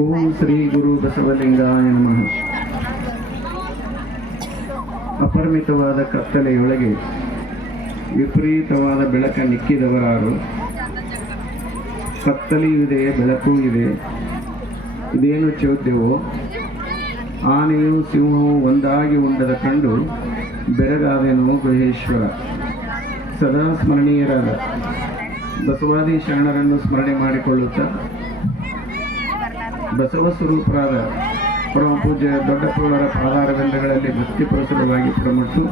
ಓಂ ಶ್ರೀ ಗುರು ಬಸವಲಿಂಗಾಯ ನಮಃ. ಅಪರಿಮಿತವಾದ ಕತ್ತಲೆಯೊಳಗೆ ವಿಪರೀತವಾದ ಬೆಳಕ ನಿಕ್ಕಿದವರಾರು. ಕತ್ತಲೆಯೂ ಇದೆ ಬೆಳಕು ಇದೆ. ಇದೇನು ಚೌದ್ಯವೋ? ಆನೆಯು ಸಿಂಹವು ಒಂದಾಗಿ ಉಂಡದ ಕಂಡು ಬೆರಗಾದೆನು ಗುಹೇಶ್ವರ. ಸದಾ ಸ್ಮರಣೀಯರಾದ, ಬಸವಾದಿ ಶರಣರನ್ನು ಸ್ಮರಣೆ ಮಾಡಿಕೊಳ್ಳುತ್ತಾ ಬಸವ ಸ್ವರೂಪರಾದ ಪರಮ ಪೂಜ್ಯ ದೊಡ್ಡಪ್ಪವರ ಪಾದಾರವಿಂದಗಳಲ್ಲಿ ಭಕ್ತಿ ಪ್ರಸುರವಾಗಿ ಪ್ರಮಟ್ಟು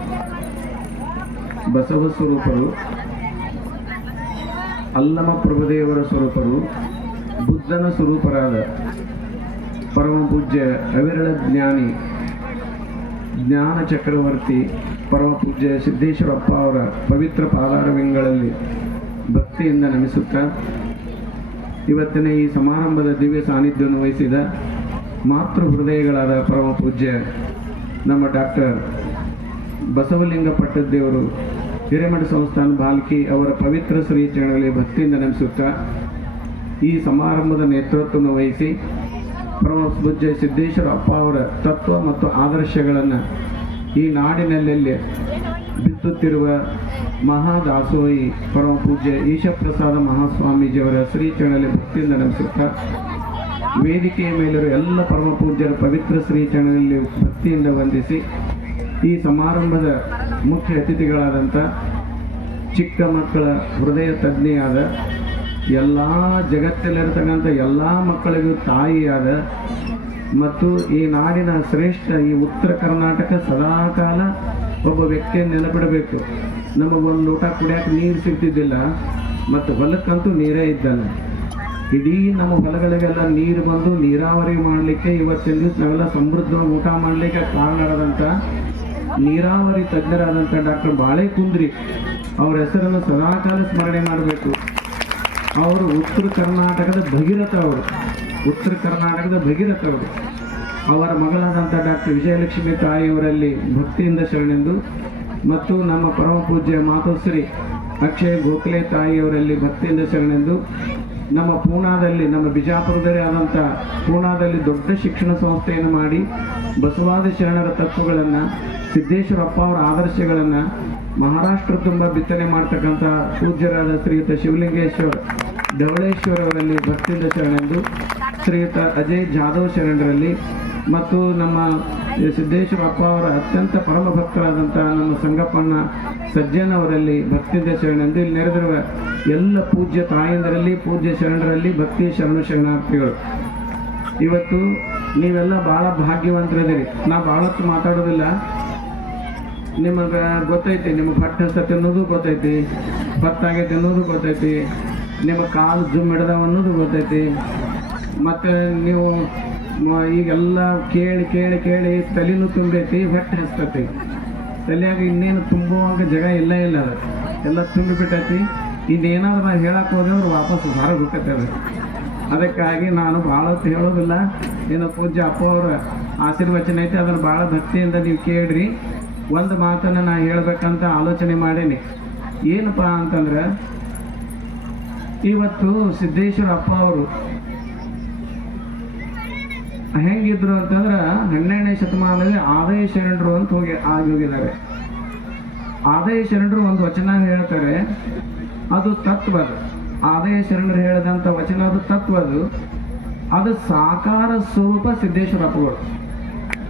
ಬಸವ ಸ್ವರೂಪರು ಅಲ್ಲಮ ಪ್ರಭುದೇವರ ಸ್ವರೂಪರು, ಬುದ್ಧನ ಸ್ವರೂಪರಾದ ಪರಮ ಪೂಜ್ಯ ಅವಿರಳ ಜ್ಞಾನಿ ಜ್ಞಾನ ಚಕ್ರವರ್ತಿ ಪರಮ ಪೂಜ್ಯ ಸಿದ್ದೇಶ್ವರಪ್ಪ ಅವರ ಪವಿತ್ರ ಪಾದಾರವಿಂಗಳಲ್ಲಿ ಭಕ್ತಿಯಿಂದ ನಮಿಸುತ್ತಾ ಇವತ್ತಿನ ಈ ಸಮಾರಂಭದ ದಿವ್ಯ ಸಾನ್ನಿಧ್ಯವನ್ನು ವಹಿಸಿದ ಮಾತೃ ಹೃದಯಗಳಾದ ಪರಮ ಪೂಜ್ಯ ನಮ್ಮ ಡಾಕ್ಟರ್ ಬಸವಲಿಂಗ ಪಟ್ಟದ್ದೇವರು, ಹಿರೇಮಠ ಸಂಸ್ಥಾನ ಬಾಲ್ಕಿ ಅವರ ಪವಿತ್ರ ಶ್ರೀ ಚರಣಗಳಿಗೆ ಭಕ್ತಿಯಿಂದ ನಮಿಸುತ್ತಾ ಈ ಸಮಾರಂಭದ ನೇತೃತ್ವವನ್ನು ವಹಿಸಿ ಪರಮ ಪೂಜ್ಯ ಸಿದ್ದೇಶ್ವರ ಅಪ್ಪ ಅವರ ತತ್ವ ಮತ್ತು ಆದರ್ಶಗಳನ್ನು ಈ ನಾಡಿನಲ್ಲೆಲ್ಲಿ ಬಿತ್ತುತ್ತಿರುವ ಮಹಾದಾಸೋಯಿ ಪರಮ ಪೂಜ್ಯ ಈಶಪ್ರಸಾದ ಮಹಾಸ್ವಾಮೀಜಿಯವರ ಶ್ರೀ ಚರಣಲ್ಲಿ ಭಕ್ತಿಯಿಂದ ನಮಿಸುತ್ತಾ ವೇದಿಕೆಯ ಮೇಲಿರುವ ಎಲ್ಲ ಪರಮ ಪೂಜ್ಯರ ಪವಿತ್ರ ಶ್ರೀ ಚರಣದಲ್ಲಿ ಭಕ್ತಿಯಿಂದ ವಂದಿಸಿ, ಈ ಸಮಾರಂಭದ ಮುಖ್ಯ ಅತಿಥಿಗಳಾದಂಥ ಚಿಕ್ಕ ಮಕ್ಕಳ ಹೃದಯ ತಜ್ಞೆಯಾದ ಎಲ್ಲ ಜಗತ್ತಲ್ಲಿರ್ತಕ್ಕಂಥ ಎಲ್ಲ ಮಕ್ಕಳಿಗೂ ತಾಯಿಯಾದ ಮತ್ತು ಈ ನಾಡಿನ ಶ್ರೇಷ್ಠ ಈ ಉತ್ತರ ಕರ್ನಾಟಕ ಸದಾಕಾಲ ಒಬ್ಬ ವ್ಯಕ್ತಿಯನ್ನು ನೆನಪಿಡಬೇಕು ನಮಗೊಂದು ಊಟ ಕುಡಿಯೋಕೆ ನೀರು ಸಿಗ್ತಿದ್ದಿಲ್ಲ, ಮತ್ತು ಹೊಲಕ್ಕಂತೂ ನೀರೇ ಇದ್ದಲ್ಲ. ಇಡೀ ನಮ್ಮ ಹೊಲಗಳಿಗೆಲ್ಲ ನೀರು ಬಂದು ನೀರಾವರಿ ಮಾಡಲಿಕ್ಕೆ ಇವತ್ತಿನ ದಿವಸ ನಾವೆಲ್ಲ ಸಮೃದ್ಧವಾಗಿ ಊಟ ಮಾಡಲಿಕ್ಕೆ ಕಾರಣರಾದಂಥ ನೀರಾವರಿ ತಜ್ಞರಾದಂಥ ಡಾಕ್ಟರ್ ಬಾಳೆ ಕುಂದ್ರಿ ಅವರ ಹೆಸರನ್ನು ಸದಾಕಾಲ ಸ್ಮರಣೆ ಮಾಡಬೇಕು. ಅವರು ಉತ್ತರ ಕರ್ನಾಟಕದ ಭಗೀರಥ ಅವರು ಉತ್ತರ ಕರ್ನಾಟಕದ ಭಗೀರಥ ಅವರು ಅವರ ಮಗಳಾದಂಥ ಡಾಕ್ಟರ್ ವಿಜಯಲಕ್ಷ್ಮಿ ತಾಯಿಯವರಲ್ಲಿ ಭಕ್ತಿಯಿಂದ ಶರಣೆಂದು ಮತ್ತು ನಮ್ಮ ಪರಮ ಪೂಜ್ಯ ಮಾತೋಶ್ರೀ ಅಕ್ಷಯ್ ಗೋಖಲೆ ತಾಯಿಯವರಲ್ಲಿ ಭಕ್ತಿಯಿಂದ ಶರಣೆಂದು ನಮ್ಮ ಪೂನಾದಲ್ಲಿ, ನಮ್ಮ ಬಿಜಾಪುರದಲ್ಲಿ ಆದಂಥ ಪೂನಾದಲ್ಲಿ ದೊಡ್ಡ ಶಿಕ್ಷಣ ಸಂಸ್ಥೆಯನ್ನು ಮಾಡಿ ಬಸವಾದಿ ಶರಣರ ತತ್ವಗಳನ್ನು ಸಿದ್ದೇಶ್ವರಪ್ಪ ಅವರ ಆದರ್ಶಗಳನ್ನು ಮಹಾರಾಷ್ಟ್ರ ತುಂಬ ಬಿತ್ತನೆ ಮಾಡ್ತಕ್ಕಂಥ ಪೂಜ್ಯರಾದ ಶ್ರೀಯುತ ಶಿವಲಿಂಗೇಶ್ವರ್ ಡವಳೇಶ್ವರ್ ಅವರಲ್ಲಿ ಭಕ್ತಿಯಿಂದ ಶರಣೆಂದು ಶ್ರೀಯುತ ಅಜಯ್ ಜಾಧವ್ ಶರಣರಲ್ಲಿ ಮತ್ತು ನಮ್ಮ ಸಿದ್ದೇಶ್ವರಪ್ಪ ಅವರ ಅತ್ಯಂತ ಪರಮ ಭಕ್ತರಾದಂಥ ನಮ್ಮ ಸಂಗಪ್ಪಣ್ಣ ಸಜ್ಜನ್ ಅವರಲ್ಲಿ ಭಕ್ತಿಯಿಂದ ಶರಣೆಂದು ಇಲ್ಲಿ ನೆರೆದಿರುವ ಎಲ್ಲ ಪೂಜ್ಯ ತಾಯಂದರಲ್ಲಿ, ಪೂಜ್ಯ ಶರಣರಲ್ಲಿ ಭಕ್ತಿ ಶರಣ ಶರಣಾರ್ಥಿಗಳು. ಇವತ್ತು ನೀವೆಲ್ಲ ಭಾಳ ಭಾಗ್ಯವಂತರಿದ್ದೀರಿ. ನಾ ಭಾಳತ್ತು ಮಾತಾಡೋದಿಲ್ಲ. ನಿಮಗೆ ಗೊತ್ತೈತಿ ನಿಮಗೆ ಹೊಟ್ಟೆ ಹಸ್ತೈತಿ ಅನ್ನೋದು ಗೊತ್ತೈತಿ ಭತ್ತಾಗೈತಿ ಅನ್ನೋದು ಗೊತ್ತೈತಿ, ನಿಮ್ಮ ಕಾಲು ಜುಮ್ ಹಿಡ್ದಾವ ಅನ್ನೋದು ಗೊತ್ತೈತಿ. ಮತ್ತು ನೀವು ಈಗೆಲ್ಲ ಕೇಳಿ ಕೇಳಿ ಕೇಳಿ ತಲೆನೂ ತುಂಬೈತಿ ಹೊಟ್ಟೆ ಹಸ್ತೈತಿ ತಲೆಯಾಗ ಇನ್ನೇನು ತುಂಬುವಂಗ ಜಾಗ ಇಲ್ಲ ಇಲ್ಲ ಅದು. ಎಲ್ಲ ತುಂಬಿಬಿಟ್ಟೈತಿ. ಇನ್ನೇನಾದ್ರು ನಾವು ಹೇಳಕ್ಕೆ ಹೋದ್ರೆ ಅವ್ರು ವಾಪಸ್ ಹೊರ ಬಿಟ್ಟೈತೆ ಅದು ಅದಕ್ಕಾಗಿ ನಾನು ಭಾಳ ಹೊತ್ತು ಹೇಳೋದಿಲ್ಲ. ಏನೋ ಪೂಜ್ಯ ಅಪ್ಪ ಅವರ ಆಶೀರ್ವಚನ ಐತೆ, ಅದನ್ನು ಭಾಳ ಭಕ್ತಿಯಿಂದ ನೀವು ಕೇಳ್ರಿ. ಒಂದು ಮಾತನ್ನು ನಾ ಹೇಳ್ಬೇಕಂತ ಆಲೋಚನೆ ಮಾಡೀನಿ. ಏನಪ್ಪ ಅಂತಂದ್ರೆ, ಇವತ್ತು ಸಿದ್ದೇಶ್ವರ ಅಪ್ಪ ಅವರು ಹೆಂಗಿದ್ರು ಅಂತಂದ್ರೆ ಹನ್ನೆರಡನೇ ಶತಮಾನದಲ್ಲಿ ಆದಾಯ ಶರಣರು ಅಂತ ಹೋಗಿ ಆಗಿ ಹೋಗಿದ್ದಾರೆ. ಆದಾಯ ಶರಣರು ಒಂದು ವಚನ ಹೇಳ್ತಾರೆ, ಅದು ತತ್ವ ಆದಾಯ ಶರಣರು ಹೇಳಿದಂಥ ವಚನ ಅದು ತತ್ವ ಅದು. ಅದು ಸಾಕಾರ ಸ್ವರೂಪ ಸಿದ್ದೇಶ್ವರ ಸಿದ್ದೇಶ್ವರಪ್ಪಗಳು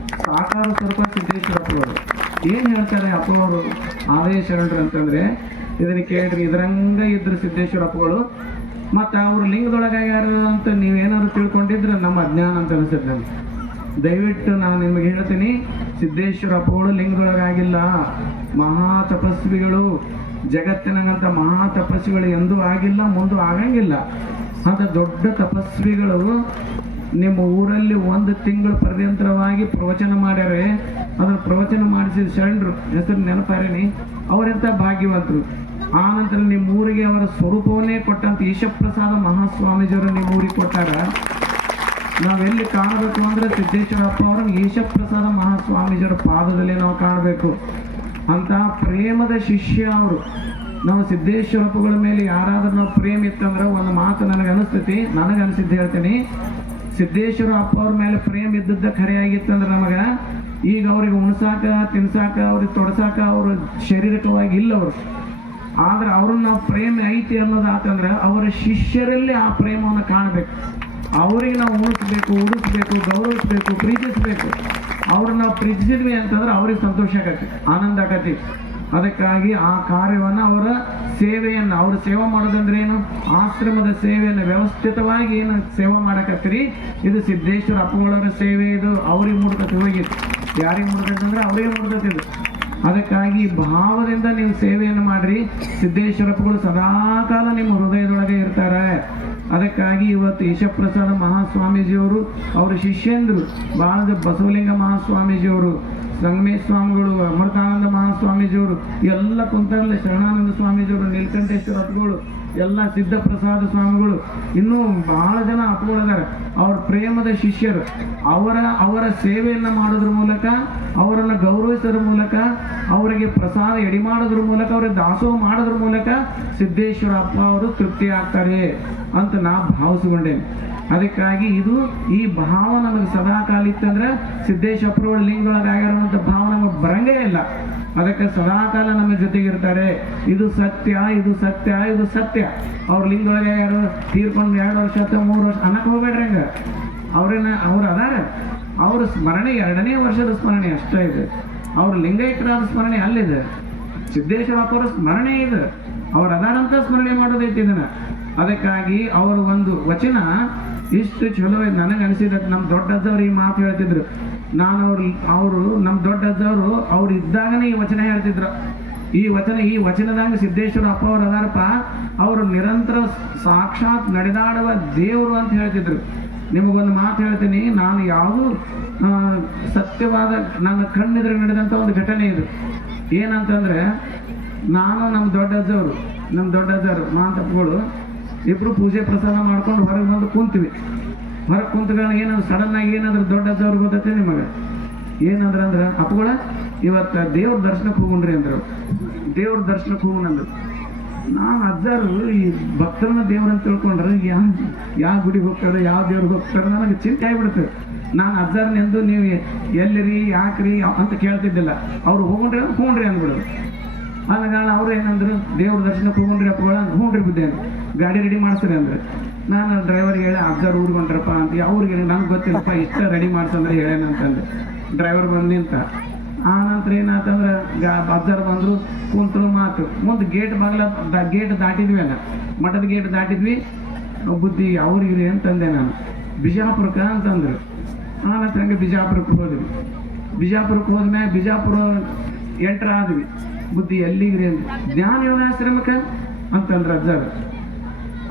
ಸಾಕಾರ ಸ್ವರೂಪ ಸಿದ್ದೇಶ್ವರ ಸಿದ್ದೇಶ್ವರಪ್ಪಗಳು ಏನು ಹೇಳ್ತಾರೆ ಅಪ್ಪನವರು? ಆದೇಶ ಶರಣರು ಅಂತಂದ್ರೆ, ಇದನ್ನ ಕೇಳ್ರಿ. ಇದ್ರಂಗ ಇದ್ರು ಸಿದ್ದೇಶ್ವರಪ್ಪಗಳು ಮತ್ತು ಅವರು ಯಾರು ಅಂತ ನೀವೇನಾದ್ರು ತಿಳ್ಕೊಂಡಿದ್ರೆ ನಮ್ಮ ಅಜ್ಞಾನ ಅಂತ ಅನಿಸುತ್ತೆ ದಯವಿಟ್ಟು ನಾನು ನಿಮಗೆ ಹೇಳ್ತೀನಿ ಸಿದ್ದೇಶ್ವರಪ್ಪಗಳು ಲಿಂಗದೊಳಗಾಗಿಲ್ಲ. ಮಹಾ ತಪಸ್ವಿಗಳು, ಜಗತ್ತಿನಂತ ಮಹಾ ತಪಸ್ವಿಗಳು ಎಂದೂ ಆಗಿಲ್ಲ, ಮುಂದೂ ಆಗಂಗಿಲ್ಲ. ಅಂತ ದೊಡ್ಡ ತಪಸ್ವಿಗಳು ನಿಮ್ಮ ಊರಲ್ಲಿ ಒಂದು ತಿಂಗಳು ಪರ್ಯಂತರವಾಗಿ ಪ್ರವಚನ ಮಾಡ್ಯಾರೆ, ಅದನ್ನು ಪ್ರವಚನ ಮಾಡಿಸಿದ ಶರಣರು, ಹೆಸರು ನೆನಪಾರೇನಿ ಅವರೆಂಥ ಭಾಗ್ಯವಂತರು. ಆ ನಂತರ ನಿಮ್ಮ ಊರಿಗೆ ಅವರ ಸ್ವರೂಪವನ್ನೇ ಕೊಟ್ಟಂತ ಈಶಪ್ರಸಾದ ಮಹಾಸ್ವಾಮೀಜಿಯವರು ನಿಮ್ಮ ಊರಿಗೆ ಕೊಟ್ಟಾರ. ನಾವೆಲ್ಲಿ ಕಾಣಬೇಕು ಅಂದ್ರೆ ಸಿದ್ದೇಶ್ವರಪ್ಪ ಅವರು ಈಶಪ್ರಸಾದ ಮಹಾಸ್ವಾಮೀಜಿಯವರ ಪಾದದಲ್ಲಿ ನಾವು ಕಾಣಬೇಕು. ಅಂತಹ ಪ್ರೇಮದ ಶಿಷ್ಯ ಅವರು. ನಾವು ಸಿದ್ದೇಶ್ವರಪ್ಪಗಳ ಮೇಲೆ ಯಾರಾದರೂ ನಾವು ಪ್ರೇಮ ಇತ್ತಂದ್ರೆ ಒಂದು ಮಾತು ನನಗೆ ಅನಿಸ್ತೈತಿ, ನನಗೆ ಅನಿಸಿದ್ದು ಹೇಳ್ತೀನಿ. ಸಿದ್ದೇಶ್ವರ ಅಪ್ಪ ಅವ್ರ ಮೇಲೆ ಪ್ರೇಮ್ ಇದ್ದದ್ದ ಖರೆ ಆಗಿತ್ತಂದ್ರೆ ನಮಗ ಈಗ ಅವ್ರಿಗೆ ಉಣಸಾಕ, ತಿನ್ಸಾಕ, ಅವ್ರಿಗೆ ತೊಡಸಾಕ ಅವ್ರ ಶಾರೀರಿಕವಾಗಿ ಇಲ್ಲ ಅವರು. ಆದ್ರೆ ಅವ್ರನ್ನ ನಾವು ಪ್ರೇಮ ಐತಿ ಅನ್ನೋದಾತಂದ್ರೆ ಅವರ ಶಿಷ್ಯರಲ್ಲಿ ಆ ಪ್ರೇಮವನ್ನು ಕಾಣಬೇಕು. ಅವರಿಗೆ ನಾವು ಉಣಿಸ್ಬೇಕು, ಉಡಿಸ್ಬೇಕು, ಗೌರವಿಸ್ಬೇಕು, ಪ್ರೀತಿಸ್ಬೇಕು. ಅವ್ರನ್ನ ನಾವು ಪ್ರೀತಿಸಿದ್ವಿ ಅಂತಂದ್ರೆ ಅವ್ರಿಗೆ ಸಂತೋಷ ಆಗತ್ತೆ, ಆನಂದ ಆಗತ್ತೆ. ಅದಕ್ಕಾಗಿ ಆ ಕಾರ್ಯವನ್ನು ಅವರ ಸೇವೆಯನ್ನು, ಅವರು ಸೇವೆ ಮಾಡೋದಂದ್ರೆ ಏನು? ಆಶ್ರಮದ ಸೇವೆಯನ್ನು ವ್ಯವಸ್ಥಿತವಾಗಿ ಏನು ಸೇವೆ ಮಾಡಕತ್ತೀರಿ? ಇದು ಸಿದ್ದೇಶ್ವರ ಅಪ್ಪಗಳವರ ಸೇವೆ ಇದು, ಅವ್ರಿಗೆ ಮುಡ್ಕತಿ ಹೋಗಿತ್ತು ಯಾರಿಗೆ ಮೂಡ್ತೈತೆ ಅಂದ್ರೆ ಅವರಿಗೆ ಮುಡ್ಕತಿ ಇದು. ಅದಕ್ಕಾಗಿ ಭಾವದಿಂದ ನೀವು ಸೇವೆಯನ್ನು ಮಾಡ್ರಿ. ಸಿದ್ದೇಶ್ವರಪ್ಪಗಳು ಸದಾಕಾಲ ನಿಮ್ಮ ಹೃದಯದೊಳಗೆ ಇರ್ತಾರೆ. ಅದಕ್ಕಾಗಿ ಇವತ್ತು ಯಶಪ್ರಸಾದ ಮಹಾಸ್ವಾಮೀಜಿಯವರು, ಅವರ ಶಿಷ್ಯಂದರು ಬಾಳದ ಬಸವಲಿಂಗ ಮಹಾಸ್ವಾಮೀಜಿಯವರು, ಸಂಗಮೇಶ್ ಸ್ವಾಮಿಗಳು, ಅಮೃತಾನಂದ ಮಹಾಸ್ವಾಮೀಜಿಯವರು, ಎಲ್ಲ ಕುಂತಲ್ಲಿ ಶರಣಾನಂದ ಸ್ವಾಮೀಜಿಯವರು, ನೀಲಕಂಠೇಶ್ವರ ಅಪ್ಪಗಳು ಎಲ್ಲ ಸಿದ್ಧಪ್ರಸಾದ ಸ್ವಾಮಿಗಳು ಇನ್ನೂ ಬಹಳ ಜನ ಅಪ್ಪಗಳಿದ್ದಾರೆ. ಅವ್ರ ಪ್ರೇಮದ ಶಿಷ್ಯರು, ಅವರ ಅವರ ಸೇವೆಯನ್ನು ಮಾಡೋದ್ರ ಮೂಲಕ, ಅವರನ್ನು ಗೌರವಿಸೋದ್ರ ಮೂಲಕ, ಅವರಿಗೆ ಪ್ರಸಾದ ಎಡಿ ಮಾಡೋದ್ರ ಮೂಲಕ, ಅವರಿಗೆ ದಾಸೋಹ ಮಾಡೋದ್ರ ಮೂಲಕ ಸಿದ್ದೇಶ್ವರ ಅಪ್ಪ ಅವರು ತೃಪ್ತಿ ಆಗ್ತಾರೆ ಅಂತ ನಾ ಭಾವಿಸ್ಕೊಂಡೇನೆ. ಅದಕ್ಕಾಗಿ ಇದು ಈ ಭಾವ ನಮಗೆ ಸದಾಕಾಲ ಇತ್ತಂದ್ರೆ ಸಿದ್ದೇಶ್ವರ ಲಿಂಗ್ ಆಗಿರುವಂಥ ಭಾವ ನಮಗೆ ಬರಂಗೇ ಇಲ್ಲ. ಅದಕ್ಕೆ ಸದಾಕಾಲ ನಮ್ಮ ಜೊತೆಗಿರ್ತಾರೆ ಇದು ಸತ್ಯ ಇದು ಸತ್ಯ ಇದು ಸತ್ಯ. ಅವ್ರ ಲಿಂಗದೊಳಗೆ ಯಾರು? ತೀರ್ಕೊಂಡು ಎರಡು ವರ್ಷ ಅಥವಾ ಮೂರು ವರ್ಷ ಅನ್ನಕ್ಕೆ ಹೋಗ್ಬೇಡ್ರಿ ಹಂಗ. ಅವ್ರೇನ ಅವ್ರು ಅದಾರ. ಅವ್ರ ಸ್ಮರಣೆ ಎರಡನೇ ವರ್ಷದ ಸ್ಮರಣೆ ಅಷ್ಟೇ ಇದೆ. ಅವ್ರ ಲಿಂಗೈಕ್ಯರಾದ ಸ್ಮರಣೆ ಅಲ್ಲಿದೆ. ಸಿದ್ದೇಶ್ವರಪ್ಪರ ಸ್ಮರಣೆ ಇದೆ. ಅವ್ರು ಅದಾರಂತ ಸ್ಮರಣೆ ಮಾಡೋದೈತಿ ಇದನ್ನ. ಅದಕ್ಕಾಗಿ ಅವರು ಒಂದು ವಚನ ಇಷ್ಟು ಚಲೋ ನನಗೆ ಅನಿಸಿದ ನಮ್ಮ ದೊಡ್ಡದವ್ರಿಗೆ ಮಾತು ಹೇಳ್ತಿದ್ರು. ನಾನು ಅವ್ರು ಅವರು ನಮ್ಮ ದೊಡ್ಡ ಅಜ್ಜವರು ಅವ್ರು ಇದ್ದಾಗನೇ ಈ ವಚನ ಹೇಳ್ತಿದ್ರು. ಈ ವಚನ, ಈ ವಚನದಾಗ ಸಿದ್ದೇಶ್ವರ ಅಪ್ಪ ಅವ್ರು ಅದಾರಪ್ಪ, ಅವರು ನಿರಂತರ ಸಾಕ್ಷಾತ್ ನಡೆದಾಡುವ ದೇವರು ಅಂತ ಹೇಳ್ತಿದ್ರು. ನಿಮಗೊಂದು ಮಾತು ಹೇಳ್ತೀನಿ, ನಾನು ಯಾವುದು ಸತ್ಯವಾದ, ನನ್ನ ಕಣ್ಣೆದುರು ನಡೆದಂಥ ಒಂದು ಘಟನೆ ಇದು. ಏನಂತಂದರೆ, ನಾನು ನಮ್ಮ ದೊಡ್ಡಜ್ಜವರು ನಮ್ಮ ದೊಡ್ಡಜ್ಜರು, ಮಾತಪ್ಪಗಳು, ಇಬ್ರು ಪೂಜೆ ಪ್ರಸಾದ ಮಾಡ್ಕೊಂಡು ಹೊರಗೆ ಬಂದು ಕುಂತೀವಿ. ಹೊರಗೆ ಕುಂತ್ಕೊಂಡು ಏನಾದ್ರು ಸಡನ್ ಆಗಿ ಏನಾದ್ರು ದೊಡ್ಡ ಅಜ್ಜವ್ರು ಗೊತ್ತೈತೆ ನಿಮಗೆ? ಏನಂದ್ರೆ ಅಂದ್ರೆ, ಅಪ್ಪಗಳ, ಇವತ್ತು ದೇವ್ರ ದರ್ಶನಕ್ಕೆ ಹೋಗುಣ್ರಿ ಅಂದ್ರು. ದೇವ್ರ ದರ್ಶನಕ್ಕೆ ಹೋಗುಣಂದ್ರು ನಾನು ಅಜ್ಜಾರು ಈ ಭಕ್ತರನ್ನ ದೇವ್ರಂತ ತಿಳ್ಕೊಂಡ್ರೆ ಯಾ ಯಾವ ಗುಡಿಗೆ ಹೋಗ್ತಾರೆ, ಯಾವ ದೇವ್ರಿಗೆ ಹೋಗ್ತಾರೆ ನನಗೆ ಚಿಂತೆ ಆಗಿಬಿಡುತ್ತೆ. ನಾನು ಎಂದು ನೀವು ಎಲ್ಲಿರಿ, ಯಾಕ್ರಿ, ಅಂತ ಕೇಳ್ತಿದ್ದಿಲ್ಲ. ಅವ್ರು ಹೋಗೊಂಡ್ರಿ ಹ್ಞೂನ್ರಿ ಅಂದ್ಬಿಡೋದು ಕಾರಣ ಅವ್ರು ಏನಂದ್ರು, ದೇವ್ರ ದರ್ಶನಕ್ಕೆ ಹೋಗ್ರಿ ಅಪ್ಪಗಳ ಹ್ಞೂನ್ರಿ ಬಿದ್ದೆ ಗಾಡಿ ರೆಡಿ ಮಾಡ್ತಾರೆ ಅಂದ್ರೆ. ನಾನು ಡ್ರೈವರ್ಗೆ ಹೇಳಿ ಅಬ್ಸರ್ವ್ ಹುಡ್ಕೊಂಡ್ರಪ್ಪ ಅಂತ. ಅವ್ರಿಗೆ ನಂಗೆ ಗೊತ್ತಿಲ್ಲಪ್ಪ, ಇಷ್ಟ ರೆಡಿ ಮಾಡ್ಸಂದ್ರೆ ಹೇಳೇನ ಅಂತಂದೆ. ಡ್ರೈವರ್ ಬಂದು ನಿಂತ. ಆ ನಂತರ ಏನಾತಂದ್ರೆ ಗಾ ಅಬ್ಜರ್ ಬಂದರು, ಕುಂತರು ಮಾತು. ಮುಂದೆ ಗೇಟ್ ಬಾಗಿಲ ಗೇಟ್ ದಾಟಿದ್ವಿ ಅಲ್ಲ. ಮಠದ ಗೇಟ್ ದಾಟಿದ್ವಿ. ಬುದ್ಧಿ ಅವ್ರಿಗೆ ಅಂತಂದೆ ನಾನು? ಬಿಜಾಪುರಕ್ಕೆ ಅಂತಂದ್ರು. ಆ ನಂತರ ಹಂಗೆ ಬಿಜಾಪುರಕ್ಕೆ ಹೋದ್ವಿ. ಬಿಜಾಪುರಕ್ಕೆ ಹೋದ್ಮ್ಯಾಗ ಬಿಜಾಪುರ ಎಂಟ್ರ್ ಆದ್ವಿ. ಬುದ್ಧಿ ಎಲ್ಲಿಗ್ರಿ ಅಂತ ಜ್ಞಾನ ಯೋಗಾಶ್ರಮಕ್ಕೆ ಅಂತಂದ್ರೆ ಅಜ್ಜರು.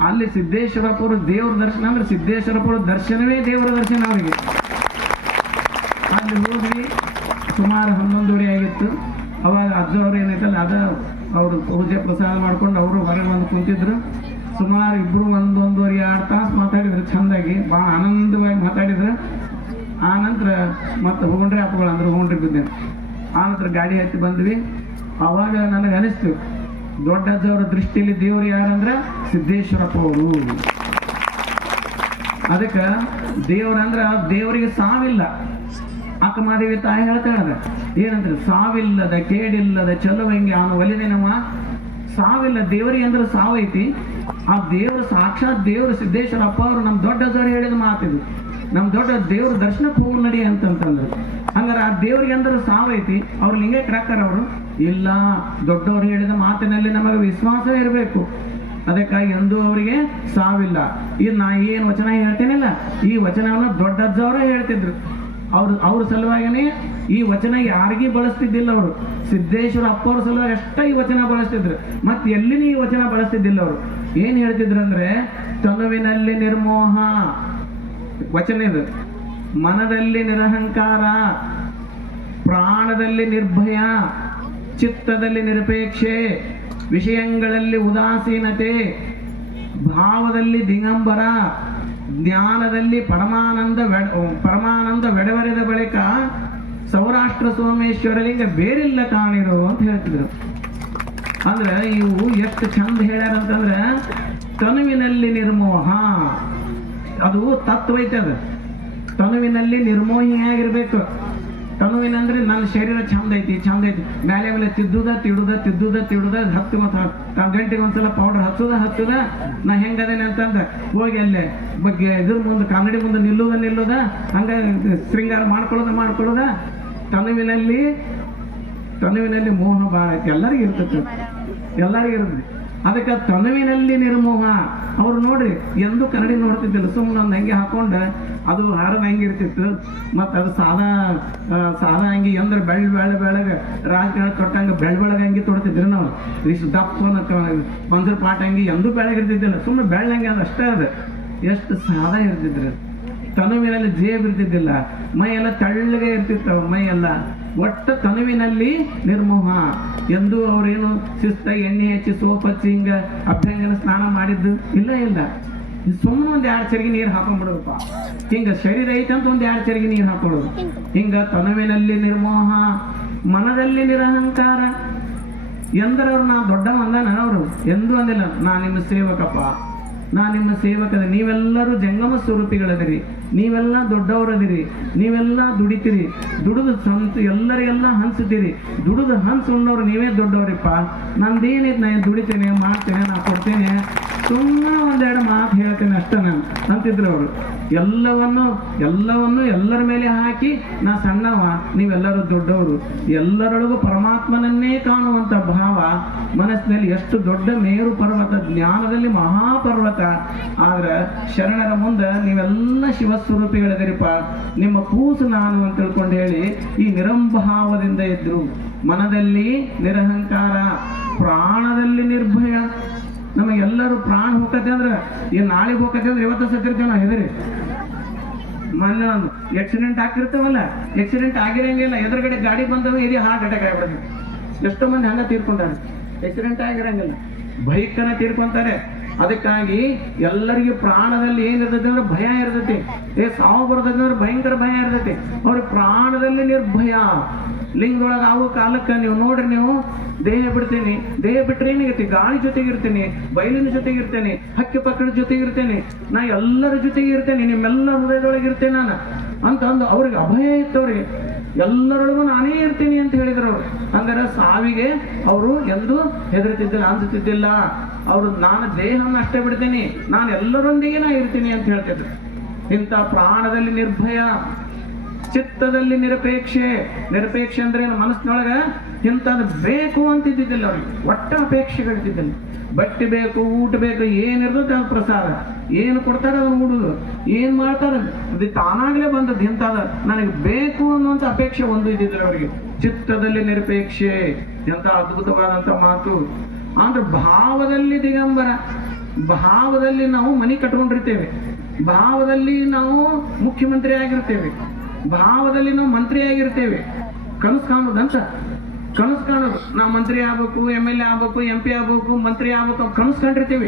ಅಲ್ಲಿ ಸಿದ್ದೇಶ್ವರಪ್ಪರು ದೇವ್ರ ದರ್ಶನ ಅಂದ್ರೆ ಸಿದ್ದೇಶ್ವರಪ್ಪರ ದರ್ಶನವೇ ದೇವರ ದರ್ಶನ ಅವರಿಗೆ. ಅಲ್ಲಿ ಹೋಗಿ ಸುಮಾರು ಹನ್ನೊಂದುವರೆ ಆಗಿತ್ತು. ಅವಾಗ ಅಜ್ಜ ಅವ್ರು ಏನೈತಲ್ಲ ಅದ ಅವರು ಪೂಜೆ ಪ್ರಸಾದ ಮಾಡ್ಕೊಂಡು ಅವರು ಹೊರಗೆ ಬಂದು ಕುಂತಿದ್ರು. ಸುಮಾರು ಇಬ್ರು ಒಂದೊಂದುವರೆ ಎರಡು ತಾಸು ಮಾತಾಡಿದ್ರು ಚಂದಾಗಿ ಭಾಳ ಆನಂದವಾಗಿ ಮಾತಾಡಿದ್ರು. ಆ ನಂತರ ಮತ್ತೆ ಹೋಗೊಂಡ್ರೆ ಅಪ್ಪಗಳು ಅಂದ್ರೆ ಹೋಗೊಂಡ್ರಿ ಬಿದ್ದೇನೆ ಆ ನಂತರ ಗಾಡಿ ಹತ್ತಿ ಬಂದ್ವಿ. ಅವಾಗ ನನಗೆ ಅನಿಸ್ತು ದೊಡ್ಡ ಅಜ್ಜವರ ದೃಷ್ಟಿಯಲ್ಲಿ ದೇವರು ಯಾರಂದ್ರೆ ಸಿದ್ದೇಶ್ವರಪ್ಪ ಅವರು ಅದಕ್ಕೆ ದೇವರಂದ್ರೆ ದೇವರಿಗೆ ಸಾವಿಲ್ಲ. ಅಕ್ಕಮಾದೇವಿ ತಾಯಿ ಹೇಳ್ತಾಳದ ಏನಂದ್ರೆ ಸಾವಿಲ್ಲದ, ಕೇಡಿಲ್ಲದ ಚಲುವಂಗೆ ಅವನು ಒಲಿದೇನವ ಸಾವಿಲ್ಲ ದೇವರಿಗೆ ಅಂದ್ರೆ ಸಾವೈತಿ. ಆ ದೇವರು ಸಾಕ್ಷಾತ್ ದೇವರು ಸಿದ್ದೇಶ್ವರ ಅಪ್ಪ ಅವರು ನಮ್ಮ ದೊಡ್ಡ ಹೇಳಿದ ಮಾತಿದು. ನಮ್ಮ ದೊಡ್ಡ ದೇವ್ರ ದರ್ಶನ ಹೋಗಿ ನಡಿ ಅಂತಂತಂದ್ರು. ಹಂಗಾರೆ ಆ ದೇವ್ರಿಗೆ ಅಂದ್ರೆ ಸಾವೈತಿ ಅವ್ರು ಲಿಂಗೇ ಕ್ರಾಕರ್ ಅವರು, ಇಲ್ಲ, ದೊಡ್ಡವರು ಹೇಳಿದ ಮಾತಿನಲ್ಲಿ ನಮಗೆ ವಿಶ್ವಾಸ ಇರಬೇಕು. ಅದಕ್ಕಾಗಿ ಎಂದೂ ಅವರಿಗೆ ಸಾವಿಲ್ಲ. ಇದು ನಾ ಏನು ವಚನ ಹೇಳ್ತೇನಿಲ್ಲ? ಈ ವಚನವನ್ನು ದೊಡ್ಡ ಅಜ್ಜವರೇ ಹೇಳ್ತಿದ್ರು. ಅವ್ರ ಅವ್ರ ಸಲುವಾಗಿನೇ ಈ ವಚನ ಯಾರಿಗೂ ಬಳಸ್ತಿದ್ದಿಲ್ಲ ಅವರು. ಸಿದ್ದೇಶ್ವರ ಅಪ್ಪವ್ರ ಸಲುವಾಗಿ ಅಷ್ಟೇ ಈ ವಚನ ಬಳಸ್ತಿದ್ರು. ಮತ್ತೆ ಎಲ್ಲಿನೂ ಈ ವಚನ ಬಳಸ್ತಿದ್ದಿಲ್ಲ ಅವರು. ಏನು ಹೇಳ್ತಿದ್ರು ಅಂದ್ರೆ, ತನುವಿನಲ್ಲಿ ನಿರ್ಮೋಹ. ವಚನ ಇದು. ಮನದಲ್ಲಿ ನಿರಹಂಕಾರ, ಪ್ರಾಣದಲ್ಲಿ ನಿರ್ಭಯ, ಚಿತ್ತದಲ್ಲಿ ನಿರಪೇಕ್ಷೆ, ವಿಷಯಗಳಲ್ಲಿ ಉದಾಸೀನತೆ, ಭಾವದಲ್ಲಿ ದಿಗಂಬರ, ಜ್ಞಾನದಲ್ಲಿ ಪರಮಾನಂದ ಪರಮಾನಂದ ವೆಡವರಿದ ಬಳಿಕ ಸೌರಾಷ್ಟ್ರ ಸೋಮೇಶ್ವರಲಿಂಗ ಬೇರಿಲ್ಲ ಕಾಣಿರು ಅಂತ ಹೇಳ್ತಿದ್ರು. ಅಂದ್ರೆ ಇವು ಎಷ್ಟು ಚಂದ ಹೇಳ್ಯಾರ ಅಂತಂದ್ರೆ ತನುವಿನಲ್ಲಿ ನಿರ್ಮೋಹ. ಅದು ತತ್ವ ಅದು. ತನುವಿನಲ್ಲಿ ನಿರ್ಮೋಹಿಯಾಗಿರ್ಬೇಕು. ತನುವಿನಂದ್ರೆ ನನ್ನ ಶರೀರ ಚಂದ ಐತಿ ಚಂದ ಐತಿ. ಮೇಲೆ ಮೇಲೆ ತಿದ್ದುದ, ತಿಡುದ ತಿದ್ದುದ, ತಿಡುದ ಹತ್ತು ಮತ್ತು ಗಂಟೆಗೆ ಒಂದ್ಸಲ ಪೌಡರ್ ಹಚ್ಚುದ ಹಚ್ಚುದ ನಾ ಹೆಂಗದೇನೆ ಅಂತಂದ, ಹೋಗಿ ಅಲ್ಲೇ ಬಗ್ಗೆ ಇದ್ರ ಮುಂದೆ ಕನ್ನಡಿ ಮುಂದೆ ನಿಲ್ಲುದ ನಿಲ್ಲುದ, ಹಂಗ ಶೃಂಗಾರ ಮಾಡ್ಕೊಳ್ಳೋದ ಮಾಡ್ಕೊಳ್ಳೋದ. ತನುವಿನಲ್ಲಿ ತನುವಿನಲ್ಲಿ ಮೋಹ ಭಾಳ ಐತಿ. ಎಲ್ಲರಿಗೂ ಇರ್ತೈತಿ. ಎಲ್ಲರಿಗೂ ಇರ್ತದೆ ಅದಕ್ಕೆ ತನುವಿನಲ್ಲಿ ನಿರ್ಮೋಹ. ಅವ್ರು ನೋಡ್ರಿ, ಎಂದು ಕನ್ನಡಿ ನೋಡ್ತಿದ್ದಿಲ್ಲ. ಸುಮ್ಮನೆ ಒಂದು ಹಂಗೆ ಹಾಕೊಂಡು ಅದು ಹಾರದ ಹೆಂಗಿರ್ತಿತ್ತು ಇರ್ತಿತ್ತು. ಮತ್ತು ಅದು ಸಾದಾ ಸಾಲ ಸಾದಾ ಅಂಗಿ ಅಂದ್ರೆ ಬೆಳ್ ಬೆಳ್ಳ ಬೆಳಗ್ಗೆ ರಾಜಕಾರಣ ತೊಟ್ಟಂಗೆ ಬೆಳ್ ಬೆಳಗ್ಗೆ ಅಂಗಿ ತೊಡ್ತಿದ್ರಿ ನಾವು. ಇಷ್ಟು ದಪ್ಪ ಮಂಜರ್ ಪಾಟ ಅಂಗಿ ಎಂದೂ ಬೆಳಗಿರ್ತಿದ್ದಿಲ್ಲ ಸುಮ್ಮನೆ ಬೆಳ್ಳಂಗೆ ಅದು ಅಷ್ಟೇ ಅದು. ಎಷ್ಟು ಸಾದಾ ಇರ್ತಿದ್ರು. ತನುವಿನಲ್ಲಿ ಜೇಬ್ ಇರ್ತಿದ್ದಿಲ್ಲ. ಮೈ ಎಲ್ಲ ತಳ್ಳಗೆ ಇರ್ತಿತ್ತವ ಮೈ ಎಲ್ಲ ಒಟ್ಟು ತನುವಿನಲ್ಲಿ ನಿರ್ಮೋಹ. ಎಂದು ಅವ್ರೇನು ಶಿಸ್ತ ಎಣ್ಣೆ ಹಚ್ಚಿ ಸೋಪ್ ಹಚ್ಚಿ ಹಿಂಗ ಅಭ್ಯಂಗನ ಸ್ನಾನ ಮಾಡಿದ್ದು ಇಲ್ಲ ಇಲ್ಲ. ಸುಮ್ಮನೆ ಒಂದ್ ಎರಡು ಚರಿಗೆ ನೀರು ಹಾಕೊಂಡ್ಬಿಡೋದಪ್ಪ. ಹಿಂಗ ಶರೀರ ಐತೆ ಅಂತ ಒಂದ್ ಎರಡು ಚರಿಗೆ ನೀರು ಹಾಕೊಳ್ಳೋದು ಹಿಂಗ ತನುವಿನಲ್ಲಿ ನಿರ್ಮೋಹ, ಮನದಲ್ಲಿ ನಿರಹಂಕಾರ. ಎಂದ್ರವ್ರು ನಾ ದೊಡ್ಡ ಅಂದಾನ ಅವರು? ಎಂದೂ ಅಂದಿಲ್ಲ. ನಾ ನಿಮ್ಮ ಸೇವಕಪ್ಪ. ನಾ ನಿಮ್ಮ ಸೇವಕದ ನೀವೆಲ್ಲರೂ ಜಂಗಮ ಸ್ವರೂಪಿಗಳದಿರಿ. ನೀವೆಲ್ಲ ದೊಡ್ಡವರದಿರಿ ನೀವೆಲ್ಲ ದುಡಿತೀರಿ, ದುಡಿದು ಸಂತ ಎಲ್ಲರಿಗೆಲ್ಲ ಹಂಚ್ತೀರಿ, ದುಡಿದು ಹಂಚ್ಕೊಂಡವ್ರು ನೀವೇ ದೊಡ್ಡವರಿಪ್ಪ. ನಂದೇನೈತೆ ನಾನು ದುಡಿತೇನೆ, ಮಾಡ್ತೇನೆ, ನಾ ಕೊಡ್ತೇನೆ ಸುಮ್ಮನೆ ಒಂದೆರಡು ಮಾತು ಹೇಳ್ತೇನೆ ಅಷ್ಟೇ ನಾನು, ಅಂತಿದ್ರು ಅವರು. ಎಲ್ಲವನ್ನು ಎಲ್ಲವನ್ನು ಎಲ್ಲರ ಮೇಲೆ ಹಾಕಿ, ನಾ ಸಣ್ಣವ, ನೀವೆಲ್ಲರೂ ದೊಡ್ಡವರು. ಎಲ್ಲರೊಳಗೂ ಪರಮಾತ್ಮನನ್ನೇ ಕಾಣುವಂತ ಭಾವ, ಮನಸ್ಸಿನಲ್ಲಿ ಎಷ್ಟು ದೊಡ್ಡ ಮೇರು ಪರ್ವತ, ಜ್ಞಾನದಲ್ಲಿ ಮಹಾಪರ್ವತ. ಆದರೆ ಶರಣರ ಮುಂದೆ ನೀವೆಲ್ಲ ಶಿವಸ್ವರೂಪಿಗಳಿದಿರಿಪ್ಪ ನಿಮ್ಮ ಕೂಸು ನಾನು ಅಂತ ತಿಳ್ಕೊಂಡು ಹೇಳಿ ಈ ನಿರಂಭಾವದಿಂದ ಇದ್ರು ಮನದಲ್ಲಿ ನಿರಹಂಕಾರ, ಪ್ರಾಣದಲ್ಲಿ ನಿರ್ಭಯ. ನಮಗೆಲ್ಲರೂ ಪ್ರಾಣ ಹೋಗತ್ತೆ ಅಂದ್ರೆ, ಈ ನಾಳೆ ಹೋಗತ್ತೆ ಅಂದ್ರೆ ಇವತ್ತು ಸತ್ತಿರ್ತೇವೆ ನಾವು ಹೆದರಿ ಮೊನ್ನೆ ಒಂದು ಆಕ್ಸಿಡೆಂಟ್ ಆಗ್ತಿರ್ತಾವಲ್ಲ ಆಕ್ಸಿಡೆಂಟ್ ಆಗಿರಂಗಿಲ್ಲ, ಎದುರುಗಡೆ ಗಾಡಿ ಬಂದವ ಇದು ಹಾರ್ಟ್ ಅಟ್ಯಾಕ್ ಆಗ್ಬಿಡುತ್ತೆ ಎಷ್ಟೋ ಮಂದಿ ಹಂಗ ತೀರ್ಕೊಂಡಾರೆ. ಆಕ್ಸಿಡೆಂಟ್ ಆಗಿರಂಗಿಲ್ಲ. ಬೈಕನ್ನ ತೀರ್ಕೊಂತಾರೆ. ಅದಕ್ಕಾಗಿ ಎಲ್ಲರಿಗೂ ಪ್ರಾಣದಲ್ಲಿ ಏನಿರ್ತೈತಿ ಅಂದ್ರೆ ಭಯ ಇರ್ತೈತಿ. ಏ, ಸಾವು ಬರ್ತೈತಿ ಅಂದ್ರೆ ಭಯಂಕರ ಭಯ ಇರ್ತೈತಿ. ಅವ್ರ ಪ್ರಾಣದಲ್ಲಿ ನಿರ್ಭಯ. ಲಿಂಗದೊಳಗೆ ಅವು ಕಾಲಕ್ಕೆ ನೀವು ನೋಡ್ರಿ ನೀವು, ದೇಹ ಬಿಡ್ತೀನಿ, ದೇಹ ಬಿಟ್ಟರೆ ಏನಾಗೈತಿ ಗಾಳಿ ಜೊತೆಗೆ ಇರ್ತೀನಿ, ಬಯಲಿನ ಜೊತೆಗೆ ಇರ್ತೇನೆ, ಹಕ್ಕಿ ಪಕ್ಕದ ಜೊತೆಗೆ ಇರ್ತೇನೆ, ನಾ ಎಲ್ಲರ ಜೊತೆಗೆ ಇರ್ತೇನೆ, ನಿಮ್ಮೆಲ್ಲರ ಹೃದಯದೊಳಗೆ ಇರ್ತೇನೆ ನಾನು. ಅಂತ ಅಂದು ಅವ್ರಿಗೆ ಅಭಯ ಇತ್ತವ್ರಿಗೆ ಎಲ್ಲರೊಳಗೂ ನಾನೇ ಇರ್ತೀನಿ ಅಂತ ಹೇಳಿದ್ರು ಅವರು. ಹಂಗಾರೆ ಸಾವಿಗೆ ಅವರು ಎಂದು ಹೆದರ್ತಿದ್ದಿಲ್ಲ, ಅನ್ಸುತ್ತಿದ್ದಿಲ್ಲ. ಅವರು, ನಾನು ದೇಹವನ್ನು ಅಷ್ಟೇ ಬಿಡ್ತೀನಿ, ನಾನು ಎಲ್ಲರೊಂದಿಗೆ ನಾ ಇರ್ತೀನಿ ಅಂತ ಹೇಳ್ತಿದ್ರು. ಇಂಥ ಪ್ರಾಣದಲ್ಲಿ ನಿರ್ಭಯ, ಚಿತ್ತದಲ್ಲಿ ನಿರಪೇಕ್ಷೆ. ನಿರಪೇಕ್ಷೆ ಅಂದ್ರೆ ಮನಸ್ಸಿನೊಳಗ ಇಂಥದ್ದು ಬೇಕು ಅಂತಿದ್ದಿದ್ದಿಲ್ಲ ಅವ್ರಿಗೆ. ಒಟ್ಟ ಅಪೇಕ್ಷೆಗಳಿದ್ದಿದ್ದಿಲ್ಲ ಬಟ್ಟೆ ಬೇಕು, ಊಟ ಬೇಕು, ಏನಿರ್ತದೆ ಅದು ಪ್ರಸಾದ. ಏನು ಕೊಡ್ತಾರೆ ಅದನ್ನು ಹುಡುಗರು ಏನು ಮಾಡ್ತಾರೆ? ಅದು ತಾನಾಗಲೇ ಬಂದದ್ದು. ಇಂಥದ ನನಗೆ ಬೇಕು ಅನ್ನುವಂಥ ಅಪೇಕ್ಷೆ ಒಂದು ಇದ್ದಿದ್ದಿಲ್ಲ ಅವರಿಗೆ. ಚಿತ್ತದಲ್ಲಿ ನಿರಪೇಕ್ಷೆ. ಎಂಥ ಅದ್ಭುತವಾದಂಥ ಮಾತು. ಅಂದ್ರೆ ಭಾವದಲ್ಲಿ ದಿಗಂಬರ. ಭಾವದಲ್ಲಿ ನಾವು ಮನಿ ಕಟ್ಕೊಂಡಿರ್ತೇವೆ. ಭಾವದಲ್ಲಿ ನಾವು ಮುಖ್ಯಮಂತ್ರಿ ಆಗಿರ್ತೇವೆ. ಭಾವದಲ್ಲಿ ನಾವು ಮಂತ್ರಿ ಆಗಿರ್ತೇವೆ. ಕನಸು ಕಾಣೋದಂತ ಕನಸು ಕಾಣೋದು ನಾವು ಮಂತ್ರಿ ಆಗ್ಬೇಕು ಎಂ ಎಲ್ ಎ ಆಗ್ಬೇಕು ಎಂ ಪಿ ಆಗ್ಬೇಕು, ಮಂತ್ರಿ ಆಗ್ಬೇಕು ಕನಸು ಕಂಡಿರ್ತೀವಿ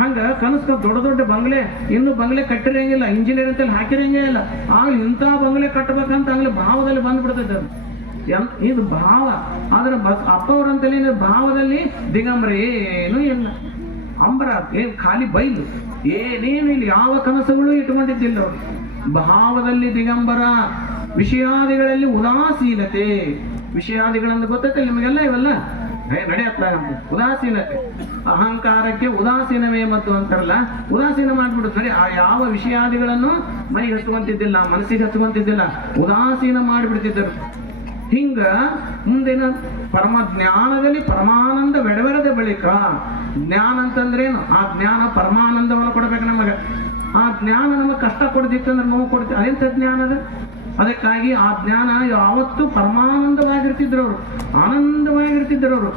ಹಂಗ ಕನಸು ದೊಡ್ಡ ದೊಡ್ಡ ಬಂಗ್ಲೆ, ಇನ್ನು ಬಂಗ್ಲೆ ಕಟ್ಟಿರಂಗಿಲ್ಲ ಇಂಜಿನಿಯರ್ ಅಂತೇಳಿ ಹಾಕಿರಂಗೇ ಇಲ್ಲ. ಆಗ ಇಂಥ ಬಂಗ್ಲೆ ಕಟ್ಟಬೇಕಂತ ಅಂಗ್ಲೆ ಭಾವದಲ್ಲಿ ಬಂದ್ಬಿಡ್ತೈತೆ ಅದು. ಇದು ಭಾವ. ಆದ್ರೆ ಬಸ್ ಅಪ್ಪವ್ರಂತಲೇ ಭಾವದಲ್ಲಿ ದಿಗಂಬರ ಏನು ಇಲ್ಲ. ಅಂಬರ ಏನು ಖಾಲಿ ಬೈಲು. ಏನೇನು ಇಲ್ಲಿ. ಯಾವ ಕನಸುಗಳು ಇಟ್ಕೊಂಡಿದ್ದಿಲ್ಲ ಅವರು. ಭಾವದಲ್ಲಿ ದಿಗಂಬರ, ವಿಷಯಾದಿಗಳಲ್ಲಿ ಉದಾಸೀನತೆ. ವಿಷಯಾದಿಗಳನ್ನು ಗೊತ್ತೈತೆ ನಿಮಗೆಲ್ಲ ಇವೆಲ್ಲ? ಏ ನಡೆಯತ್ತ ಉದಾಸೀನತೆ. ಅಹಂಕಾರಕ್ಕೆ ಉದಾಸೀನವೇ ಮತ್ತು ಅಂತಾರಲ್ಲ, ಉದಾಸೀನ ಮಾಡ್ಬಿಡುತ್ತೆ. ನೋಡಿ, ಆ ಯಾವ ವಿಷಯಾದಿಗಳನ್ನು ಮೈಗೆ ಹಚ್ಚುವಂತಿದ್ದಿಲ್ಲ ಮನಸ್ಸಿಗೆ ಹಚ್ಚುವಂತಿದ್ದಿಲ್ಲ ಉದಾಸೀನ ಮಾಡಿಬಿಡ್ತಿದ್ದರು. ಹಿಂಗ ಮುಂದಿನ ಪರಮ ಜ್ಞಾನದಲ್ಲಿ ಪರಮಾನಂದ ಬೆಡವೆರದ ಬಳಿಕ ಜ್ಞಾನ ಅಂತಂದ್ರೇನು? ಆ ಜ್ಞಾನ ಪರಮಾನಂದವನ್ನು ಕೊಡ್ಬೇಕು ನಮಗೆ. ಆ ಜ್ಞಾನ ನಮಗೆ ಕಷ್ಟ ಕೊಡ್ದಿತ್ತಂದ್ರೆ ನೋವು ಕೊಡ್ತೀವಿ ಅದೆಂತ ಜ್ಞಾನ ಅದು? ಅದಕ್ಕಾಗಿ ಆ ಜ್ಞಾನ ಯಾವತ್ತೂ ಪರಮಾನಂದವಾಗಿರ್ತಿದ್ರು ಅವರು. ಆನಂದವಾಗಿರ್ತಿದ್ರು ಅವರು.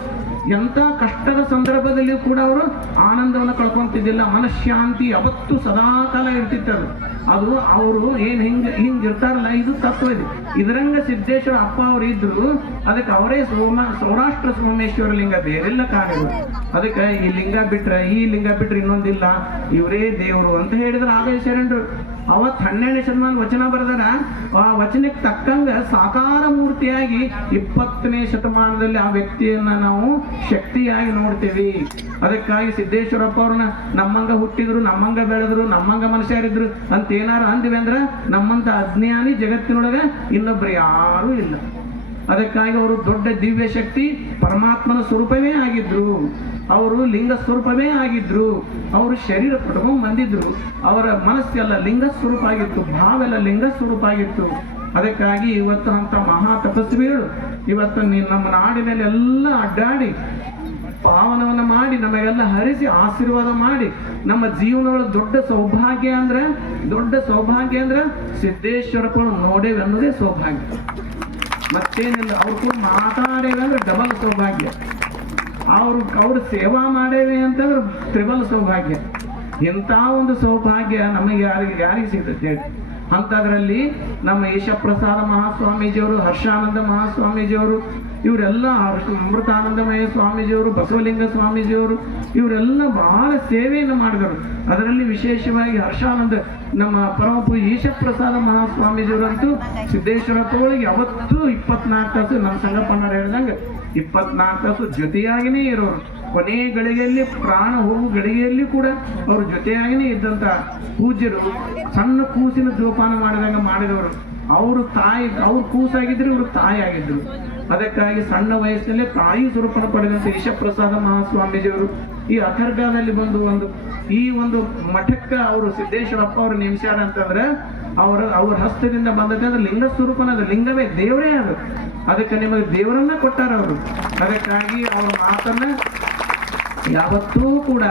ಎಂಥ ಕಷ್ಟದ ಸಂದರ್ಭದಲ್ಲಿಯೂ ಕೂಡ ಅವರು ಆನಂದವನ್ನು ಕಳ್ಕೊಂತಿದ್ದಿಲ್ಲ. ಮನಃಶಾಂತಿ ಯಾವತ್ತೂ ಸದಾಕಾಲ ಇರ್ತಿದ್ದರು ಅದು ಅವರು ಏನ್ ಹಿಂಗ ಹಿಂಗ್ ಇರ್ತಾರಲ್ಲ ಇದು ತತ್ವ ಇದೆ. ಇದರಂಗ ಸಿದ್ದೇಶ್ವರ ಅಪ್ಪ ಅವರು ಇದ್ರು. ಅದಕ್ಕೆ ಅವರೇ ಸೋಮ, ಸೌರಾಷ್ಟ್ರ ಸೋಮೇಶ್ವರ ಲಿಂಗ, ಬೇರೆಲ್ಲ ಕಾಣಿದ್ರು ಅದಕ್ಕೆ ಈ ಲಿಂಗ ಬಿಟ್ರೆ, ಈ ಲಿಂಗ ಬಿಟ್ರೆ ಇನ್ನೊಂದಿಲ್ಲ. ಇವರೇ ದೇವರು ಅಂತ ಹೇಳಿದ್ರೆ ಆಗಲೇ ಶರಣರು ಅವತ್ ಹನ್ನೆರಡನೇ ಶತಮಾನ ವಚನ ಬರೆದಾರ. ಆ ವಚನಕ್ಕೆ ತಕ್ಕಂಗ ಸಾಕಾರ ಮೂರ್ತಿಯಾಗಿ ಇಪ್ಪತ್ತನೇ ಶತಮಾನದಲ್ಲಿ ಆ ವ್ಯಕ್ತಿಯನ್ನ ನಾವು ಶಕ್ತಿಯಾಗಿ ನೋಡ್ತೀವಿ. ಅದಕ್ಕಾಗಿ ಸಿದ್ದೇಶ್ವರಪ್ಪ ಅವ್ರನ್ನ, ನಮ್ಮಂಗ ಹುಟ್ಟಿದ್ರು, ನಮ್ಮಂಗ ಬೆಳೆದ್ರು, ನಮ್ಮಂಗ ಮನುಷ್ಯರಿದ್ರು ಅಂತ ಏನಾರು ಅಂದಿವೆ ಅಂದ್ರ ನಮ್ಮಂತ ಅಜ್ಞಾನಿ ಜಗತ್ತಿನೊಳಗ ಇನ್ನೊಬ್ರು ಯಾರು ಇಲ್ಲ. ಅದಕ್ಕಾಗಿ ಅವರು ದೊಡ್ಡ ದಿವ್ಯ ಶಕ್ತಿ ಪರಮಾತ್ಮನ ಸ್ವರೂಪವೇ ಆಗಿದ್ರು. ಅವರು ಲಿಂಗ ಸ್ವರೂಪವೇ ಆಗಿದ್ರು. ಅವರು ಶರೀರ ಪಟ್ಕೊಂಡು ಬಂದಿದ್ರು. ಅವರ ಮನಸ್ಸೆಲ್ಲ ಲಿಂಗ ಸ್ವರೂಪ ಆಗಿತ್ತು. ಭಾವೆಲ್ಲ ಲಿಂಗ ಸ್ವರೂಪ ಆಗಿತ್ತು. ಅದಕ್ಕಾಗಿ ಇವತ್ತು ಅಂತ ಮಹಾ ತಪಸ್ವಿಗಳು ಇವತ್ತು ನಮ್ಮ ನಾಡಿನಲ್ಲಿ ಎಲ್ಲ ಅಡ್ಡಾಡಿ ಪಾವನವನ್ನ ಮಾಡಿ, ನಮಗೆಲ್ಲ ಹರಿಸಿ ಆಶೀರ್ವಾದ ಮಾಡಿ, ನಮ್ಮ ಜೀವನಗಳ ದೊಡ್ಡ ಸೌಭಾಗ್ಯ ಅಂದ್ರೆ, ದೊಡ್ಡ ಸೌಭಾಗ್ಯ ಅಂದ್ರೆ ಸಿದ್ದೇಶ್ವರಪ್ಪನ ನೋಡೇವೆ ಅನ್ನೋದೇ ಸೌಭಾಗ್ಯ. ಮತ್ತೇನಿಲ್ಲ, ಅವ್ರ ಕೂಡ ಡಬಲ್ ಸೌಭಾಗ್ಯ. ಅವ್ರು, ಅವ್ರ ಸೇವಾ ಮಾಡೇವೆ ಅಂತಂದ್ರೆ ತ್ರಿಬಲ್ ಸೌಭಾಗ್ಯ. ಇಂಥ ಒಂದು ಸೌಭಾಗ್ಯ ನಮಗೆ ಯಾರಿಗೆ ಯಾರಿಗೆ ಸಿಗ್ತದೆ ಹೇಳಿ. ಅಂಥದ್ರಲ್ಲಿ ನಮ್ಮ ಈಶಪ್ರಸಾದ ಮಹಾಸ್ವಾಮೀಜಿಯವರು, ಹರ್ಷಾನಂದ ಮಹಾಸ್ವಾಮೀಜಿಯವರು ಇವರೆಲ್ಲ ಅಮೃತಾನಂದಮಯ ಸ್ವಾಮೀಜಿಯವರು, ಬಸವಲಿಂಗ ಸ್ವಾಮೀಜಿಯವರು, ಇವರೆಲ್ಲ ಬಹಳ ಸೇವೆಯನ್ನು ಮಾಡಿದರು. ಅದರಲ್ಲಿ ವಿಶೇಷವಾಗಿ ಹರ್ಷಾನಂದ, ನಮ್ಮ ಪರಮಪು ಈಶ ಈಶಪ್ರಸಾದ ಮಹಾಸ್ವಾಮೀಜಿಯವರಂತೂ ಸಿದ್ದೇಶ್ವರ ತೋಳಿಗೆ ಅವತ್ತು ಇಪ್ಪತ್ನಾಲ್ಕು ತಾಸು, ನಮ್ಮ ಸಂಗಪ್ಪನ ಹೇಳ್ದಂಗೆ ಇಪ್ಪತ್ನಾಲ್ಕು ತಾಸು ಜೊತೆಯಾಗಿನೇ ಇರೋರು. ಕೊನೆ ಗಳಿಗೆಯಲ್ಲಿ, ಪ್ರಾಣ ಹೋಗು ಗಳಿಗೆಯಲ್ಲಿ ಕೂಡ ಅವರು ಜೊತೆಯಾಗಿನೇ ಇದ್ದಂತ ಪೂಜ್ಯರು. ಸಣ್ಣ ಕೂಸಿನ ಜೋಪಾನ ಮಾಡಿದಂಗ ಮಾಡಿದವರು. ಅವರು ತಾಯಿ ಅವ್ರು ಕೂಸಾಗಿದ್ರು ಇವರು ತಾಯಿ ಆಗಿದ್ರು ಅದಕ್ಕಾಗಿ ಸಣ್ಣ ವಯಸ್ಸಿನಲ್ಲೇ ತಾಯಿ ಸ್ವರೂಪನ ಪಡೆದಂತ ಈಶಪ್ರಸಾದ ಮಹಾಸ್ವಾಮೀಜಿಯವರು ಈ ಅಥರ್ಗಾದಲ್ಲಿ ಬಂದು ಒಂದು, ಈ ಒಂದು ಮಠಕ್ಕೆ ಅವರು ಸಿದ್ದೇಶ್ವರಪ್ಪ ಅವರು ನೇಮಿಸ್ಯಾರ ಅಂತಂದ್ರೆ ಅವರ, ಅವ್ರ ಹಸ್ತದಿಂದ ಬಂದದ್ದು ಅಂದ್ರೆ ಲಿಂಗ ಸ್ವರೂಪನ, ಅದು ಲಿಂಗವೇ, ದೇವರೇ ಅದು. ಅದಕ್ಕೆ ನಿಮಗೆ ದೇವರನ್ನ ಕೊಟ್ಟಾರ ಅವರು. ಅದಕ್ಕಾಗಿ ಅವರ ಮಾತನ್ನ ಯಾವತ್ತೂ ಕೂಡ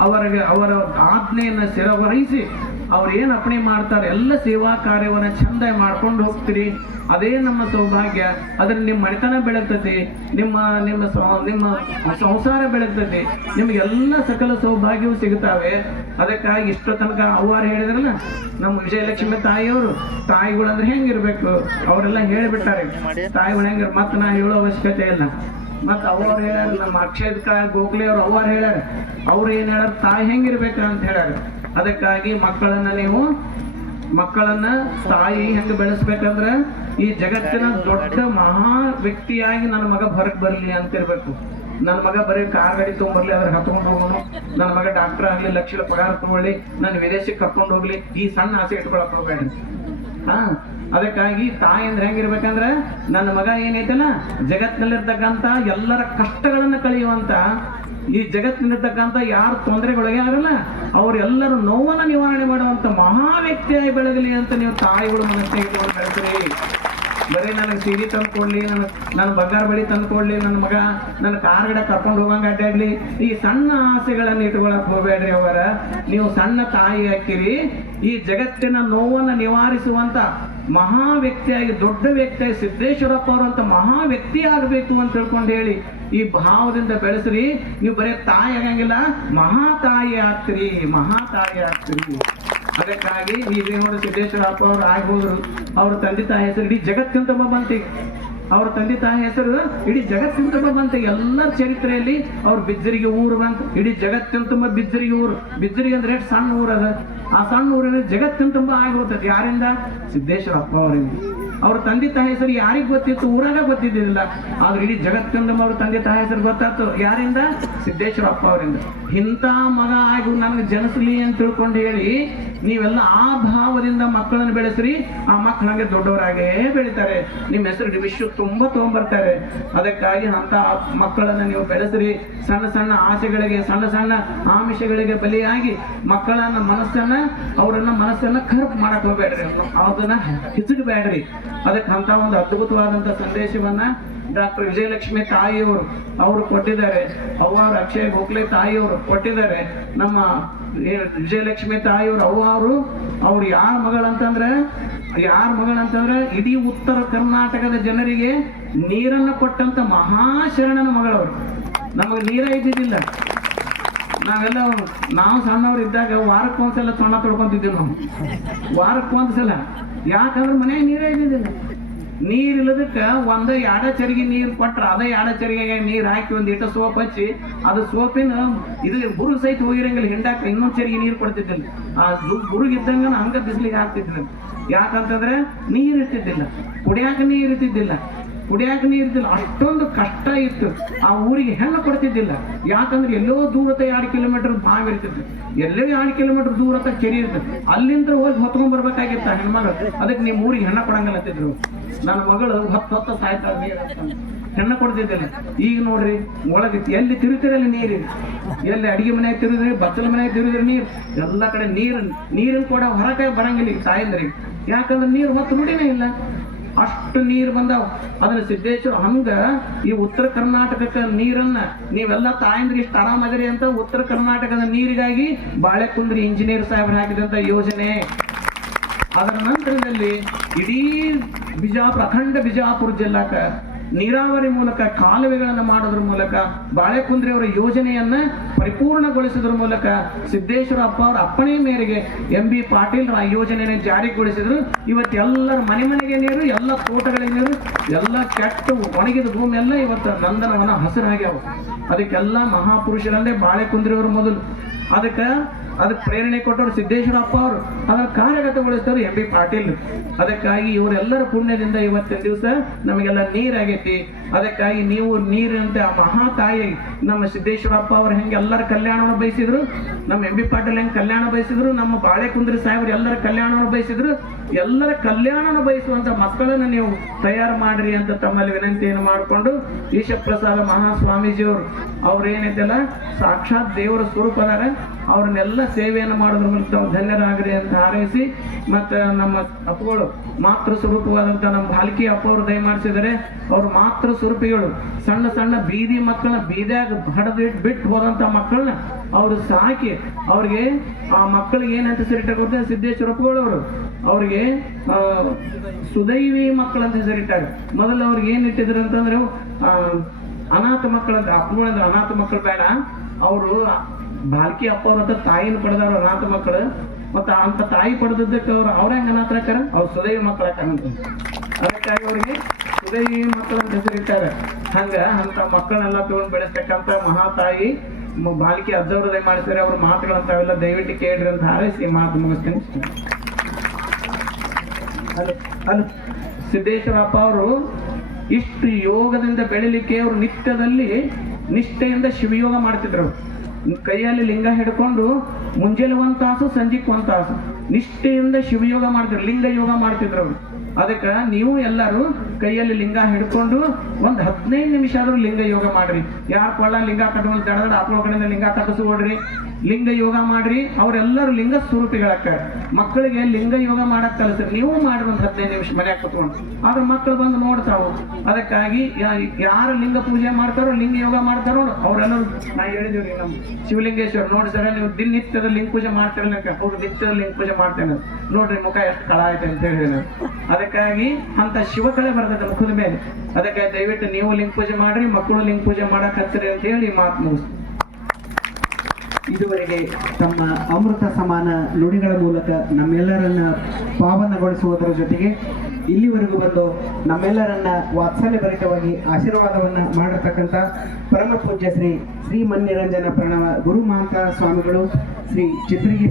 ಅವರಿಗೆ, ಅವರ ಆಜ್ಞೆಯನ್ನು ಸ್ಥಿರವಹಿಸಿ ಅವ್ರು ಏನು ಅಪ್ಪಣೆ ಮಾಡ್ತಾರೆ? ಎಲ್ಲ ಸೇವಾ ಕಾರ್ಯವನ್ನು ಚಂದ ಮಾಡ್ಕೊಂಡು ಹೋಗ್ತೀರಿ. ಅದೇ ನಮ್ಮ ಸೌಭಾಗ್ಯ. ಅದ್ರ ನಿಮ್ಮ ಮನೆತನ ಬೆಳಗ್ತತಿ ನಿಮ್ಮ ನಿಮ್ಮ ನಿಮ್ಮ ಸಂಸಾರ ಬೆಳಗ್ತತಿ ನಿಮಗೆಲ್ಲ ಸಕಲ ಸೌಭಾಗ್ಯವು ಸಿಗುತ್ತವೆ ಅದಕ್ಕಾಗಿ ಇಷ್ಟು ತನಕ ಅವ್ವಾರು ಹೇಳಿದ್ರಲ್ಲ, ನಮ್ಮ ವಿಜಯಲಕ್ಷ್ಮಿ ತಾಯಿಯವರು, ತಾಯಿಗಳು ಅಂದ್ರೆ ಹೆಂಗಿರ್ಬೇಕು? ಅವರೆಲ್ಲ ಹೇಳಿಬಿಟ್ಟಾರೆ. ತಾಯಿಗಳು ಹೆಂಗಿರ್, ಮತ್ತೆ ನಾ ಹೇಳೋ ಅವಶ್ಯಕತೆ ಇಲ್ಲ. ಮತ್ತು ಅವ್ರು ಹೇಳ್ಯಾರ, ನಮ್ಮ ಅಕ್ಷಯದ ಗೋಖಲೆ ಅವ್ರು ಅವ್ರು ಹೇಳ್ಯಾರ. ಅವ್ರು ಏನು ಹೇಳ್ಯಾರ? ತಾಯಿ ಹೆಂಗಿರ್ಬೇಕ ಅಂತ ಹೇಳ್ಯಾರ. ಅದಕ್ಕಾಗಿ ಮಕ್ಕಳನ್ನ ನೀವು ಮಕ್ಕಳನ್ನ ತಾಯಿ ಹೆಂಗ್ ಬೆಳೆಸ್ಬೇಕಂದ್ರ ಈ ಜಗತ್ತಿನ ದೊಡ್ಡ ಮಹಾ ವ್ಯಕ್ತಿಯಾಗಿ ನನ್ನ ಮಗ ಹೊರಗೆ ಬರ್ಲಿ ಅಂತ ಇರ್ಬೇಕು ನನ್ನ ಮಗ ಬರೀ ಕಾರ್ ಗಾಡಿ ತೊಗೊಂಡ್ಬರ್ಲಿ ಅದ್ರ ಹತ್ಕೊಂಡು ಹೋಗೋನು. ನನ್ನ ಮಗ ಡಾಕ್ಟರ್ ಆಗ್ಲಿ, ಲಕ್ಷ ಪಗಾರ ತಗೊಳ್ಳಿ, ನನ್ನ ವಿದೇಶಕ್ಕೆ ಕರ್ಕೊಂಡು ಹೋಗ್ಲಿ, ಈ ಸಣ್ಣ ಆಸೆ ಇಟ್ಕೊಳಕ್ ಹೋಗ್ಬೇಡಿ. ಹಾ, ಅದಕ್ಕಾಗಿ ತಾಯಿ ಅಂದ್ರೆ ಹೆಂಗಿರ್ಬೇಕಂದ್ರೆ ನನ್ನ ಮಗ ಏನೈತಲ್ಲ ಜಗತ್ನಲ್ಲಿರ್ತಕ್ಕಂತ ಎಲ್ಲರ ಕಷ್ಟಗಳನ್ನ ಕಳೆಯುವಂತ ಈ ಜಗತ್ತಿನಲ್ಲಿರ್ತಕ್ಕಂಥ ಯಾರು ತೊಂದರೆಗಳಿಗೆ ಆಗಲ್ಲ, ಅವರೆಲ್ಲರೂ ನೋವನ್ನು ನಿವಾರಣೆ ಮಾಡುವಂಥ ಮಹಾ ವ್ಯಕ್ತಿಯಾಗಿ ಬೆಳಗಲಿ ಅಂತ ನೀವು ತಾಯಿಗಳು ಮನಸ್ಸಿಗೆ ಬೆಳೆಸ್ರಿ ಬರೀ ನನಗೆ ಸೀರೆ ತಂದು ಕೊಡ್ಲಿ ನನ್ನ ನನ್ನ ಬಂಗಾರ ಬಳಿ ತಂದು ಕೊಡ್ಲಿ ನನ್ನ ಮಗ ನನ್ನ ಕಾರ್ ಗಡ ಕರ್ಕೊಂಡು ಹೋಗಂಗೆ ಅಡ್ಡಾಡ್ಲಿ ಈ ಸಣ್ಣ ಆಸೆಗಳನ್ನು ಇಟ್ಕೊಳಕ್ ಹೋಗ್ಬೇಡ್ರಿ ಅವರ ನೀವು ಸಣ್ಣ ತಾಯಿ ಹಾಕಿರಿ. ಈ ಜಗತ್ತಿನ ನೋವನ್ನು ನಿವಾರಿಸುವಂತ ಮಹಾ ವ್ಯಕ್ತಿಯಾಗಿ, ದೊಡ್ಡ ವ್ಯಕ್ತಿಯಾಗಿ ಸಿದ್ದೇಶ್ವರಪ್ಪ ಅವರಂತ ಮಹಾ ವ್ಯಕ್ತಿ ಆಗಬೇಕು ಅಂತ ತಿಳ್ಕೊಂಡು ಹೇಳಿ ಈ ಭಾವದಿಂದ ಬೆಳೆಸ್ರಿ. ನೀವು ಬರೀ ತಾಯಿ ಆಗಂಗಿಲ್ಲ, ಮಹಾ ತಾಯಿ ಆಗ್ತೀರಿ, ಮಹಾ ತಾಯಿ ಆಗ್ತೀರಿ. ಅದಕ್ಕಾಗಿ ಈಗ ನೋಡಿ ಸಿದ್ದೇಶ್ವರಪ್ಪ ಅವರು ಆಗ್ಬೋದ್ರು. ಅವ್ರ ತಂದೆ ತಾಯಿ ಹೆಸರು ಇಡೀ ಜಗತ್ತಿನ ಬಂತಿ ಅವ್ರ ತಂದೆ ತಾಯಿ ಹೆಸರು ಇಡೀ ಜಗತ್ತಿನ ತುಂಬ ಬಂತು ಎಲ್ಲರ ಚರಿತ್ರೆಯಲ್ಲಿ ಅವ್ರ ಬಿಜ್ಜರಿಗೆ ಊರು ಬಂತು ಇಡೀ ಜಗತ್ತಿನ ತುಂಬ ಬಿಜ್ಜರಿಗೆ ಊರು. ಬಿಜ್ಜರಿಗೆ ಅಂದ್ರೆ ಎಷ್ಟು ಸಣ್ಣ ಊರು ಅದ. ಆ ಸಣ್ಣ ಊರಿನ ಜಗತ್ತಿನ ತುಂಬ ಆಗಿ ಯಾರಿಂದ? ಸಿದ್ದೇಶ್ವರಪ್ಪ ಅವರಿಂದ. ಅವ್ರ ತಂದೆ ತಾಯಿ ಹೆಸರು ಯಾರಿಗೆ ಗೊತ್ತಿತ್ತು? ಊರಾಗ ಗೊತ್ತಿದ್ದಿಲ್ಲ ಆದ್ರೆ ಇಡೀ ಜಗತ್ತಿನ ಅವ್ರ ತಂದೆ ತಾಯಿ ಹೆಸರು ಗೊತ್ತಾಯ್ತು. ಯಾರಿಂದ? ಸಿದ್ದೇಶ್ವರಪ್ಪ ಅವರಿಂದ. ಇಂಥ ಮಗ ಆಗಿ ನನಗೆ ಜನಿಸಲಿ ಅಂತ ತಿಳ್ಕೊಂಡು ಹೇಳಿ, ನೀವೆಲ್ಲ ಆ ಭಾವದಿಂದ ಮಕ್ಕಳನ್ನು ಬೆಳೆಸ್ರಿ, ಆ ಮಕ್ಕಳು ದೊಡ್ಡವರಾಗೇ ಬೆಳಿತಾರೆ. ನಿಮ್ಮ ಹೆಸರು ವಿಶ್ವ ತುಂಬ ತಗೊಂಡ್ಬರ್ತಾರೆ ಅದಕ್ಕಾಗಿ ಅಂತ ಮಕ್ಕಳನ್ನ ನೀವು ಬೆಳೆಸ್ರಿ. ಸಣ್ಣ ಸಣ್ಣ ಆಸೆಗಳಿಗೆ, ಸಣ್ಣ ಸಣ್ಣ ಆಮಿಷಗಳಿಗೆ ಬಲಿಯಾಗಿ ಮಕ್ಕಳನ್ನ ಮನಸ್ಸನ್ನ, ಅವರನ್ನ ಮನಸ್ಸನ್ನ ಕರ್ಪ್ ಮಾಡಕ್ ಹೋಗ್ಬೇಡ್ರಿ. ಅದನ್ನ ಹಿಚಕಬೇಡ್ರಿ. ಅದಕ್ಕೆ ಅಂತ ಒಂದು ಅದ್ಭುತವಾದಂತ ಸಂದೇಶವನ್ನ ಡಾಕ್ಟರ್ ವಿಜಯಲಕ್ಷ್ಮಿ ತಾಯಿಯವರು ಅವರು ಕೊಟ್ಟಿದ್ದಾರೆ. ಅವ್ವಾರು ಅಕ್ಷಯ್ ಗೋಖಲೆ ತಾಯಿಯವರು ಕೊಟ್ಟಿದ್ದಾರೆ. ನಮ್ಮ ವಿಜಯಲಕ್ಷ್ಮಿ ತಾಯಿಯವರು ಅವರು ಅವ್ರು ಯಾರ ಮಗಳಂತಂದ್ರೆ ಯಾರ ಮಗಳಂತಂದ್ರೆ ಇಡೀ ಉತ್ತರ ಕರ್ನಾಟಕದ ಜನರಿಗೆ ನೀರನ್ನು ಕೊಟ್ಟಂತ ಮಹಾಶರಣನ ಮಗಳವರು. ನಮಗೆ ನೀರೇ ಇದ್ದಿದ್ದಿಲ್ಲ. ನಾವೆಲ್ಲ ನಾವು ಸಣ್ಣವ್ರು ಇದ್ದಾಗ ವಾರಕ್ಕೊಂದ್ಸಲ ಸಣ್ಣ ತೊಳ್ಕೊಂತಿದ್ದೀವಿ ನಾವು. ವಾರಕ್ಕೊಂದ್ಸಲ. ಯಾಕಂದ್ರೆ ಮನೆಯಾಗ ನೀರೇ ಇದ್ದಿದ್ದಿಲ್ಲ. ನೀರ್ ಇಲ್ಲದಕ್ಕೆ ಒಂದ ಎಡ ಚರಿಗೆ ನೀರು ಕೊಟ್ರ, ಅದೇ ಎಡ ಚರಿಗೆ ನೀರು ಹಾಕಿ ಒಂದ್ ಇಟ್ಟು ಸೋಪ್ ಹಚ್ಚಿ, ಅದು ಸೋಪಿನ ಇದು ಬುರು ಸಹಿತ ಹೋಗಿರಂಗಿಲ್ಲ ಹಿಂಡಾಕ ಇನ್ನೊಂದು ಚರಿಗೆ ನೀರು ಕೊಡ್ತಿದ್ದಿಲ್ಲ. ಆ ಬುರುಗ್ ಇದ್ದಂಗ ಹಂಗ ಬಿಸಿಲಿಗೆ ಹಾಕ್ತಿದ್ದಿಲ್ಲ ಯಾಕಂತಂದ್ರೆ ನೀರು ಇರ್ತಿದ್ದಿಲ್ಲ. ಕುಡಿಯಾಕ ನೀರು ಇರ್ತಿದ್ದಿಲ್ಲ. ಕುಡಿಯಾಕ ನೀರ್ ಇದ್ದಿಲ್ಲ, ಅಷ್ಟೊಂದು ಕಷ್ಟ ಇತ್ತು. ಆ ಊರಿಗೆ ಹೆಣ್ಣು ಕೊಡ್ತಿದ್ದಿಲ್ಲ. ಯಾಕಂದ್ರೆ ಎಲ್ಲೋ ದೂರತ ಎರಡು ಕಿಲೋಮೀಟರ್ ಬಾವಿ ಇರ್ತಿತ್ತು ಎಲ್ಲೋ ಎರಡು ಕಿಲೋಮೀಟರ್ ದೂರತ ಕೆರೆ ಇರ್ತದೆ ಅಲ್ಲಿಂದ ಹೋಗಿ ಹೊತ್ಕೊಂಡ್ ಬರ್ಬೇಕಾಗಿತ್ತ ಹೆಣ್ಮಗಳು ಅದಕ್ಕೆ ನಿಮ್ಮ ಊರಿಗೆ ಹೆಣ್ಣ ಕೊಡಂಗಿಲ್ಲ ಅಂತಿದ್ರು ನನ್ನ ಮಗಳು ಹತ್ತು ಹೊತ್ತ ಅಂತ. ಹೆಣ್ಣ ಕೊಡ್ತಿದ್ದಿಲ್ಲ. ಈಗ ನೋಡ್ರಿ, ಒಳಗೆ ಎಲ್ಲಿ ತಿರುಗಿರಲ್ಲಿ ನೀರು? ಎಲ್ಲಿ ಅಡಿಗೆ ಮನೆ ತಿರುದ್ರಿ ಬಚ್ಚಲ ಮನೆ ತಿರುದ್ರಿ ನೀರು? ಎಲ್ಲ ಕಡೆ ನೀರು ನೀರು ಕೂಡ ಹೊರಗೆ ಬರಂಗಿಲ್ಲ ಈಗ ಸಾಯಂದ್ರಿ. ಯಾಕಂದ್ರೆ ನೀರು ಹೊತ್ತು ನುಡಿನೇ ಇಲ್ಲ. ಅಷ್ಟು ನೀರು ಬಂದಾವ. ಅದನ್ನ ಸಿದ್ದೇಶ್ವರ ಹಂಗ ಈ ಉತ್ತರ ಕರ್ನಾಟಕಕ್ಕೆ ನೀರನ್ನ ನೀವೆಲ್ಲ ತಾಯಂದ್ರಿಗೆ ಇಷ್ಟು ಆರಾಮದಿರಿ ಅಂತ ಉತ್ತರ ಕರ್ನಾಟಕದ ನೀರಿಗಾಗಿ ಬಾಳೆಕುಂದ್ರಿ ಇಂಜಿನಿಯರ್ ಸಾಹೇಬ್ರು ಹಾಕಿದಂತ ಯೋಜನೆ. ಅದರ ನಂತರದಲ್ಲಿ ಇಡೀ ಬಿಜಾಪುರ, ಅಖಂಡ ಬಿಜಾಪುರ ಜಿಲ್ಲಾಕ ನೀರಾವರಿ ಮೂಲಕ, ಕಾಲುವೆಗಳನ್ನು ಮಾಡೋದ್ರ ಮೂಲಕ ಬಾಳೆಕುಂದ್ರಿ ಅವರ ಯೋಜನೆಯನ್ನ ಪರಿಪೂರ್ಣಗೊಳಿಸಿದ್ರ ಮೂಲಕ ಸಿದ್ದೇಶ್ವರ ಅಪ್ಪ ಅವರ ಅಪ್ಪಣೆ ಮೇರೆಗೆ ಎಂ ಬಿ ಪಾಟೀಲ್ ಆ ಯೋಜನೆಯನ್ನು ಜಾರಿಗೊಳಿಸಿದ್ರು. ಇವತ್ತು ಎಲ್ಲರ ಮನೆ ಮನೆಗೆ ನೀರು, ಎಲ್ಲ ತೋಟಗಳಿಗೆ ನೀರು, ಎಲ್ಲ ಕೆಟ್ಟ ಒಣಗಿದ ಭೂಮಿ ಎಲ್ಲ ಇವತ್ತು ನಂದನವನ ಹಸಿರಾಗ್ಯಾವ. ಅದಕ್ಕೆಲ್ಲ ಮಹಾಪುರುಷರಲ್ಲೇ ಬಾಳೆಕುಂದ್ರಿ ಅವರು ಮೊದಲು. ಅದಕ್ಕೆ ಅದಕ್ಕೆ ಪ್ರೇರಣೆ ಕೊಟ್ಟವರು ಸಿದ್ದೇಶ್ವರಪ್ಪ ಅವರು. ಅದನ್ನು ಕಾರ್ಯಗತಗೊಳಿಸಿದವರು ಎಂ ಬಿ ಪಾಟೀಲ್. ಅದಕ್ಕಾಗಿ ಇವರೆಲ್ಲರ ಪುಣ್ಯದಿಂದ ಇವತ್ತಿನ ದಿವಸ ನಮಗೆಲ್ಲ ನೀರಾಗೈತಿ. ಅದಕ್ಕಾಗಿ ನೀವು ನೀರಂತೆ ಆ ಮಹಾ ತಾಯಿ ನಮ್ಮ ಸಿದ್ದೇಶ್ವರಪ್ಪ ಅವರು ಹೆಂಗೆ ಎಲ್ಲರ ಕಲ್ಯಾಣವನ್ನು ಬಯಸಿದ್ರು, ನಮ್ಮ ಎಂ ಬಿ ಪಾಟೀಲ್ ಹೆಂಗೆ ಕಲ್ಯಾಣ ಬಯಸಿದ್ರು, ನಮ್ಮ ಬಾಳೆಕುಂದ್ರಿ ಸಾಹೇಬರು ಎಲ್ಲರ ಕಲ್ಯಾಣವನ್ನು ಬಯಸಿದ್ರು. ಎಲ್ಲರ ಕಲ್ಯಾಣನ ಬಯಸುವಂತ ಮಕ್ಕಳನ್ನು ನೀವು ತಯಾರು ಮಾಡ್ರಿ ಅಂತ ತಮ್ಮಲ್ಲಿ ವಿನಂತಿಯನ್ನು ಮಾಡಿಕೊಂಡು ಈಶಪ್ರಸಾದ ಮಹಾಸ್ವಾಮೀಜಿಯವರು ಅವ್ರು ಏನಿದ್ದಲ್ಲ ಸಾಕ್ಷಾತ್ ದೇವರ ಸ್ವರೂಪದಾರ. ಅವ್ರನ್ನೆಲ್ಲ ಸೇವೆಯನ್ನು ಮಾಡೋದ್ರ ಮೂಲಕ ತಾವು ಧನ್ಯರಾಗ್ರಿ ಅಂತ ಹಾರೈಸಿ, ಮತ್ತು ನಮ್ಮ ಅಪ್ಪಗಳು ಮಾತೃ ಸ್ವರೂಪವಾದಂಥ ನಮ್ಮ ಬಾಲಕಿ ಅಪ್ಪ ಅವರು ದಯಮಾಡಿಸಿದರೆ ಅವ್ರ ಮಾತೃ ಸ್ವರೂಪಿಗಳು. ಸಣ್ಣ ಸಣ್ಣ ಬೀದಿ ಮಕ್ಕಳನ್ನ ಬೀದಿಯಾಗ ಹಡದಿಟ್ಟು ಬಿಟ್ಟು ಹೋದಂಥ ಮಕ್ಕಳನ್ನ ಅವರು ಸಾಕಿ, ಅವ್ರಿಗೆ ಆ ಮಕ್ಕಳಿಗೆ ಏನಂತ ಹೆಸರಿಟ್ಟಾರ ಗೊತ್ತಾ ಸಿದ್ದೇಶ್ವರಪ್ಪಗಳು ಅವರು. ಅವ್ರಿಗೆ ಸುದೈವಿ ಮಕ್ಕಳಂತ ಸರಿಟ್ಟಾಗ ಮೊದಲು ಅವ್ರಿಗೆ ಏನು ಇಟ್ಟಿದ್ರು ಅಂತಂದ್ರೆ ಅನಾಥ ಮಕ್ಕಳಂತ ಅಪ್ಪಗಳಂದ್ರೆ ಅನಾಥ ಮಕ್ಕಳು ಬೇಡ. ಅವರು ಬಾಲ್ಕಿ ಅಪ್ಪ ಅವ್ರ ಹತ್ರ ತಾಯಿನ ಪಡೆದವ್ರ ಅನಾಥ ಮಕ್ಕಳು. ಮತ್ತೆ ಅಂತ ತಾಯಿ ಪಡೆದಿದ್ದಕ್ಕೆ ಅವ್ರು ಅವ್ರ ಹೆಂಗ ಅನಾಥ ಹಾಕಾರ ಅವ್ರು ಸುದೈವ ಮಕ್ಕಳ ಹಾಕಂತ ಅದಕ್ಕಾಗಿ ಅವ್ರಿಗೆ ಸುದೈವಿ ಮಕ್ಕಳ ಹೆಸರಿಟ್ಟಾರೆ. ಹಂಗ ಅಂತ ಮಕ್ಕಳನ್ನೆಲ್ಲ ತಗೊಂಡ್ ಬೆಳೆಸ್ತಕ್ಕಂಥ ಮಹಾತಾಯಿ ಮ- ಬಾಲಿಕೆ ಅಜ್ಜವ್ರದೇ ಮಾಡಿಸಿದ್ರೆ ಅವ್ರ ಮಾತುಗಳಂತಾವೆಲ್ಲ ದಯವಿಟ್ಟು ಕೇಳ್ರಿ ಅಂತ ಹಾರೈಸಿ ಮಾತು ಮುಗಿಸ್ತೇನೆ. ಹಲೋ ಸಿದ್ದೇಶ್ವರಪ್ಪ ಅವರು ಇಷ್ಟು ಯೋಗದಿಂದ ಬೆಳಿಲಿಕ್ಕೆ ಅವರು ನಿತ್ಯದಲ್ಲಿ ನಿಷ್ಠೆಯಿಂದ ಶಿವಯೋಗ ಮಾಡ್ತಿದ್ರು. ಅವ್ರು. ಕೈಯಲ್ಲಿ ಲಿಂಗ ಹಿಡ್ಕೊಂಡು ಮುಂಜಾನೆ ಒಂದ್ ತಾಸು, ಸಂಜೆಗೆ ಒಂದ್ ತಾಸು. ನಿಷ್ಠೆಯಿಂದ ಶಿವಯೋಗ ಮಾಡ್ತಿದ್ರು, ಲಿಂಗ ಯೋಗ ಮಾಡ್ತಿದ್ರು ಅವರು. ಅದಕ್ಕೆ ನೀವು ಎಲ್ಲರೂ ಕೈಯಲ್ಲಿ ಲಿಂಗ ಹಿಡ್ಕೊಂಡು ಒಂದ್ ಹದಿನೈದು ನಿಮಿಷ ಆದರೂ ಲಿಂಗ ಯೋಗ ಮಾಡ್ರಿ. ಯಾರು ಕೊಳ್ಳ ಲಿಂಗ ಕಟ್ಕೊಂಡು ದಡದ ಆತ್ಮ ಕಡೆಯಿಂದ ಲಿಂಗ ಕಟ್ಟಿಸ್ಕೊಡ್ರಿ ಲಿಂಗ ಯೋಗ ಮಾಡ್ರಿ, ಅವರೆಲ್ಲರೂ ಲಿಂಗ ಸ್ವರೂಪಿಗಳಕ್ಕ ಮಕ್ಕಳಿಗೆ ಲಿಂಗ ಯೋಗ ಮಾಡಕ್ ಕಲಿಸ್ರಿ. ನೀವು ಮಾಡ್ರಿ ಒಂದು ಹದಿನೈದು ನಿಮಿಷ ಮನೆಯಾಗ ಕುತ್ಕೊಂಡು. ಆದ್ರೆ ಮಕ್ಕಳು ಬಂದು ನೋಡ್ತಾವು ಅದಕ್ಕಾಗಿ ಯಾರು ಲಿಂಗ ಪೂಜೆ ಮಾಡ್ತಾರೋ, ಲಿಂಗ ಯೋಗ ಮಾಡ್ತಾರೋ ಅವರೆಲ್ಲರೂ ನಾ ಹೇಳಿದೀವಿ ನಮ್ಮ ಶಿವಲಿಂಗೇಶ್ವರ, ನೋಡಿ ಸರ್, ನೀವು ದಿನ ನಿತ್ಯದ ಲಿಂಗ ಪೂಜೆ ಮಾಡ್ತಿರಲ್ಲ ಅವ್ರು ನಿತ್ಯದ ಲಿಂಗ ಪೂಜೆ ಮಾಡ್ತೇನೆ ನೋಡ್ರಿ ಮುಖ ಎಷ್ಟು ಕಳ ಐತೆ ಅಂತ ಹೇಳಿ ಅದಕ್ಕಾಗಿ ಅಂತ ಶಿವಕಳೆ ಬರ್ತದೆ ಮುಖದ ಮೇಲೆ. ಅದಕ್ಕಾಗಿ ದಯವಿಟ್ಟು ನೀವು ಲಿಂಗ ಪೂಜೆ ಮಾಡ್ರಿ, ಮಕ್ಕಳು ಲಿಂಗ ಪೂಜೆ ಮಾಡಕ್ ಹತ್ತಿರಿ ಅಂತ ಹೇಳಿ ಮಾತು ಮುಗಿಸ್ತೀನಿ. ಇದುವರೆಗೆ ತಮ್ಮ ಅಮೃತ ಸಮಾನ ನುಡಿಗಳ ಮೂಲಕ ನಮ್ಮೆಲ್ಲರನ್ನ ಪಾವನಗೊಳಿಸುವುದರ ಜೊತೆಗೆ ಇಲ್ಲಿವರೆಗೂ ಬಂದು ನಮ್ಮೆಲ್ಲರನ್ನ ವಾತ್ಸಲ್ಯ ಭರಿತವಾಗಿ ಆಶೀರ್ವಾದವನ್ನ ಮಾಡಿರ್ತಕ್ಕಂಥ ಪರಮ ಪೂಜ್ಯ ಶ್ರೀ ಶ್ರೀ ಮನ್ನಿರಂಜನ ಪ್ರಣವ ಗುರು ಸ್ವಾಮಿಗಳು ಶ್ರೀ ಚಿತ್ರಗಿ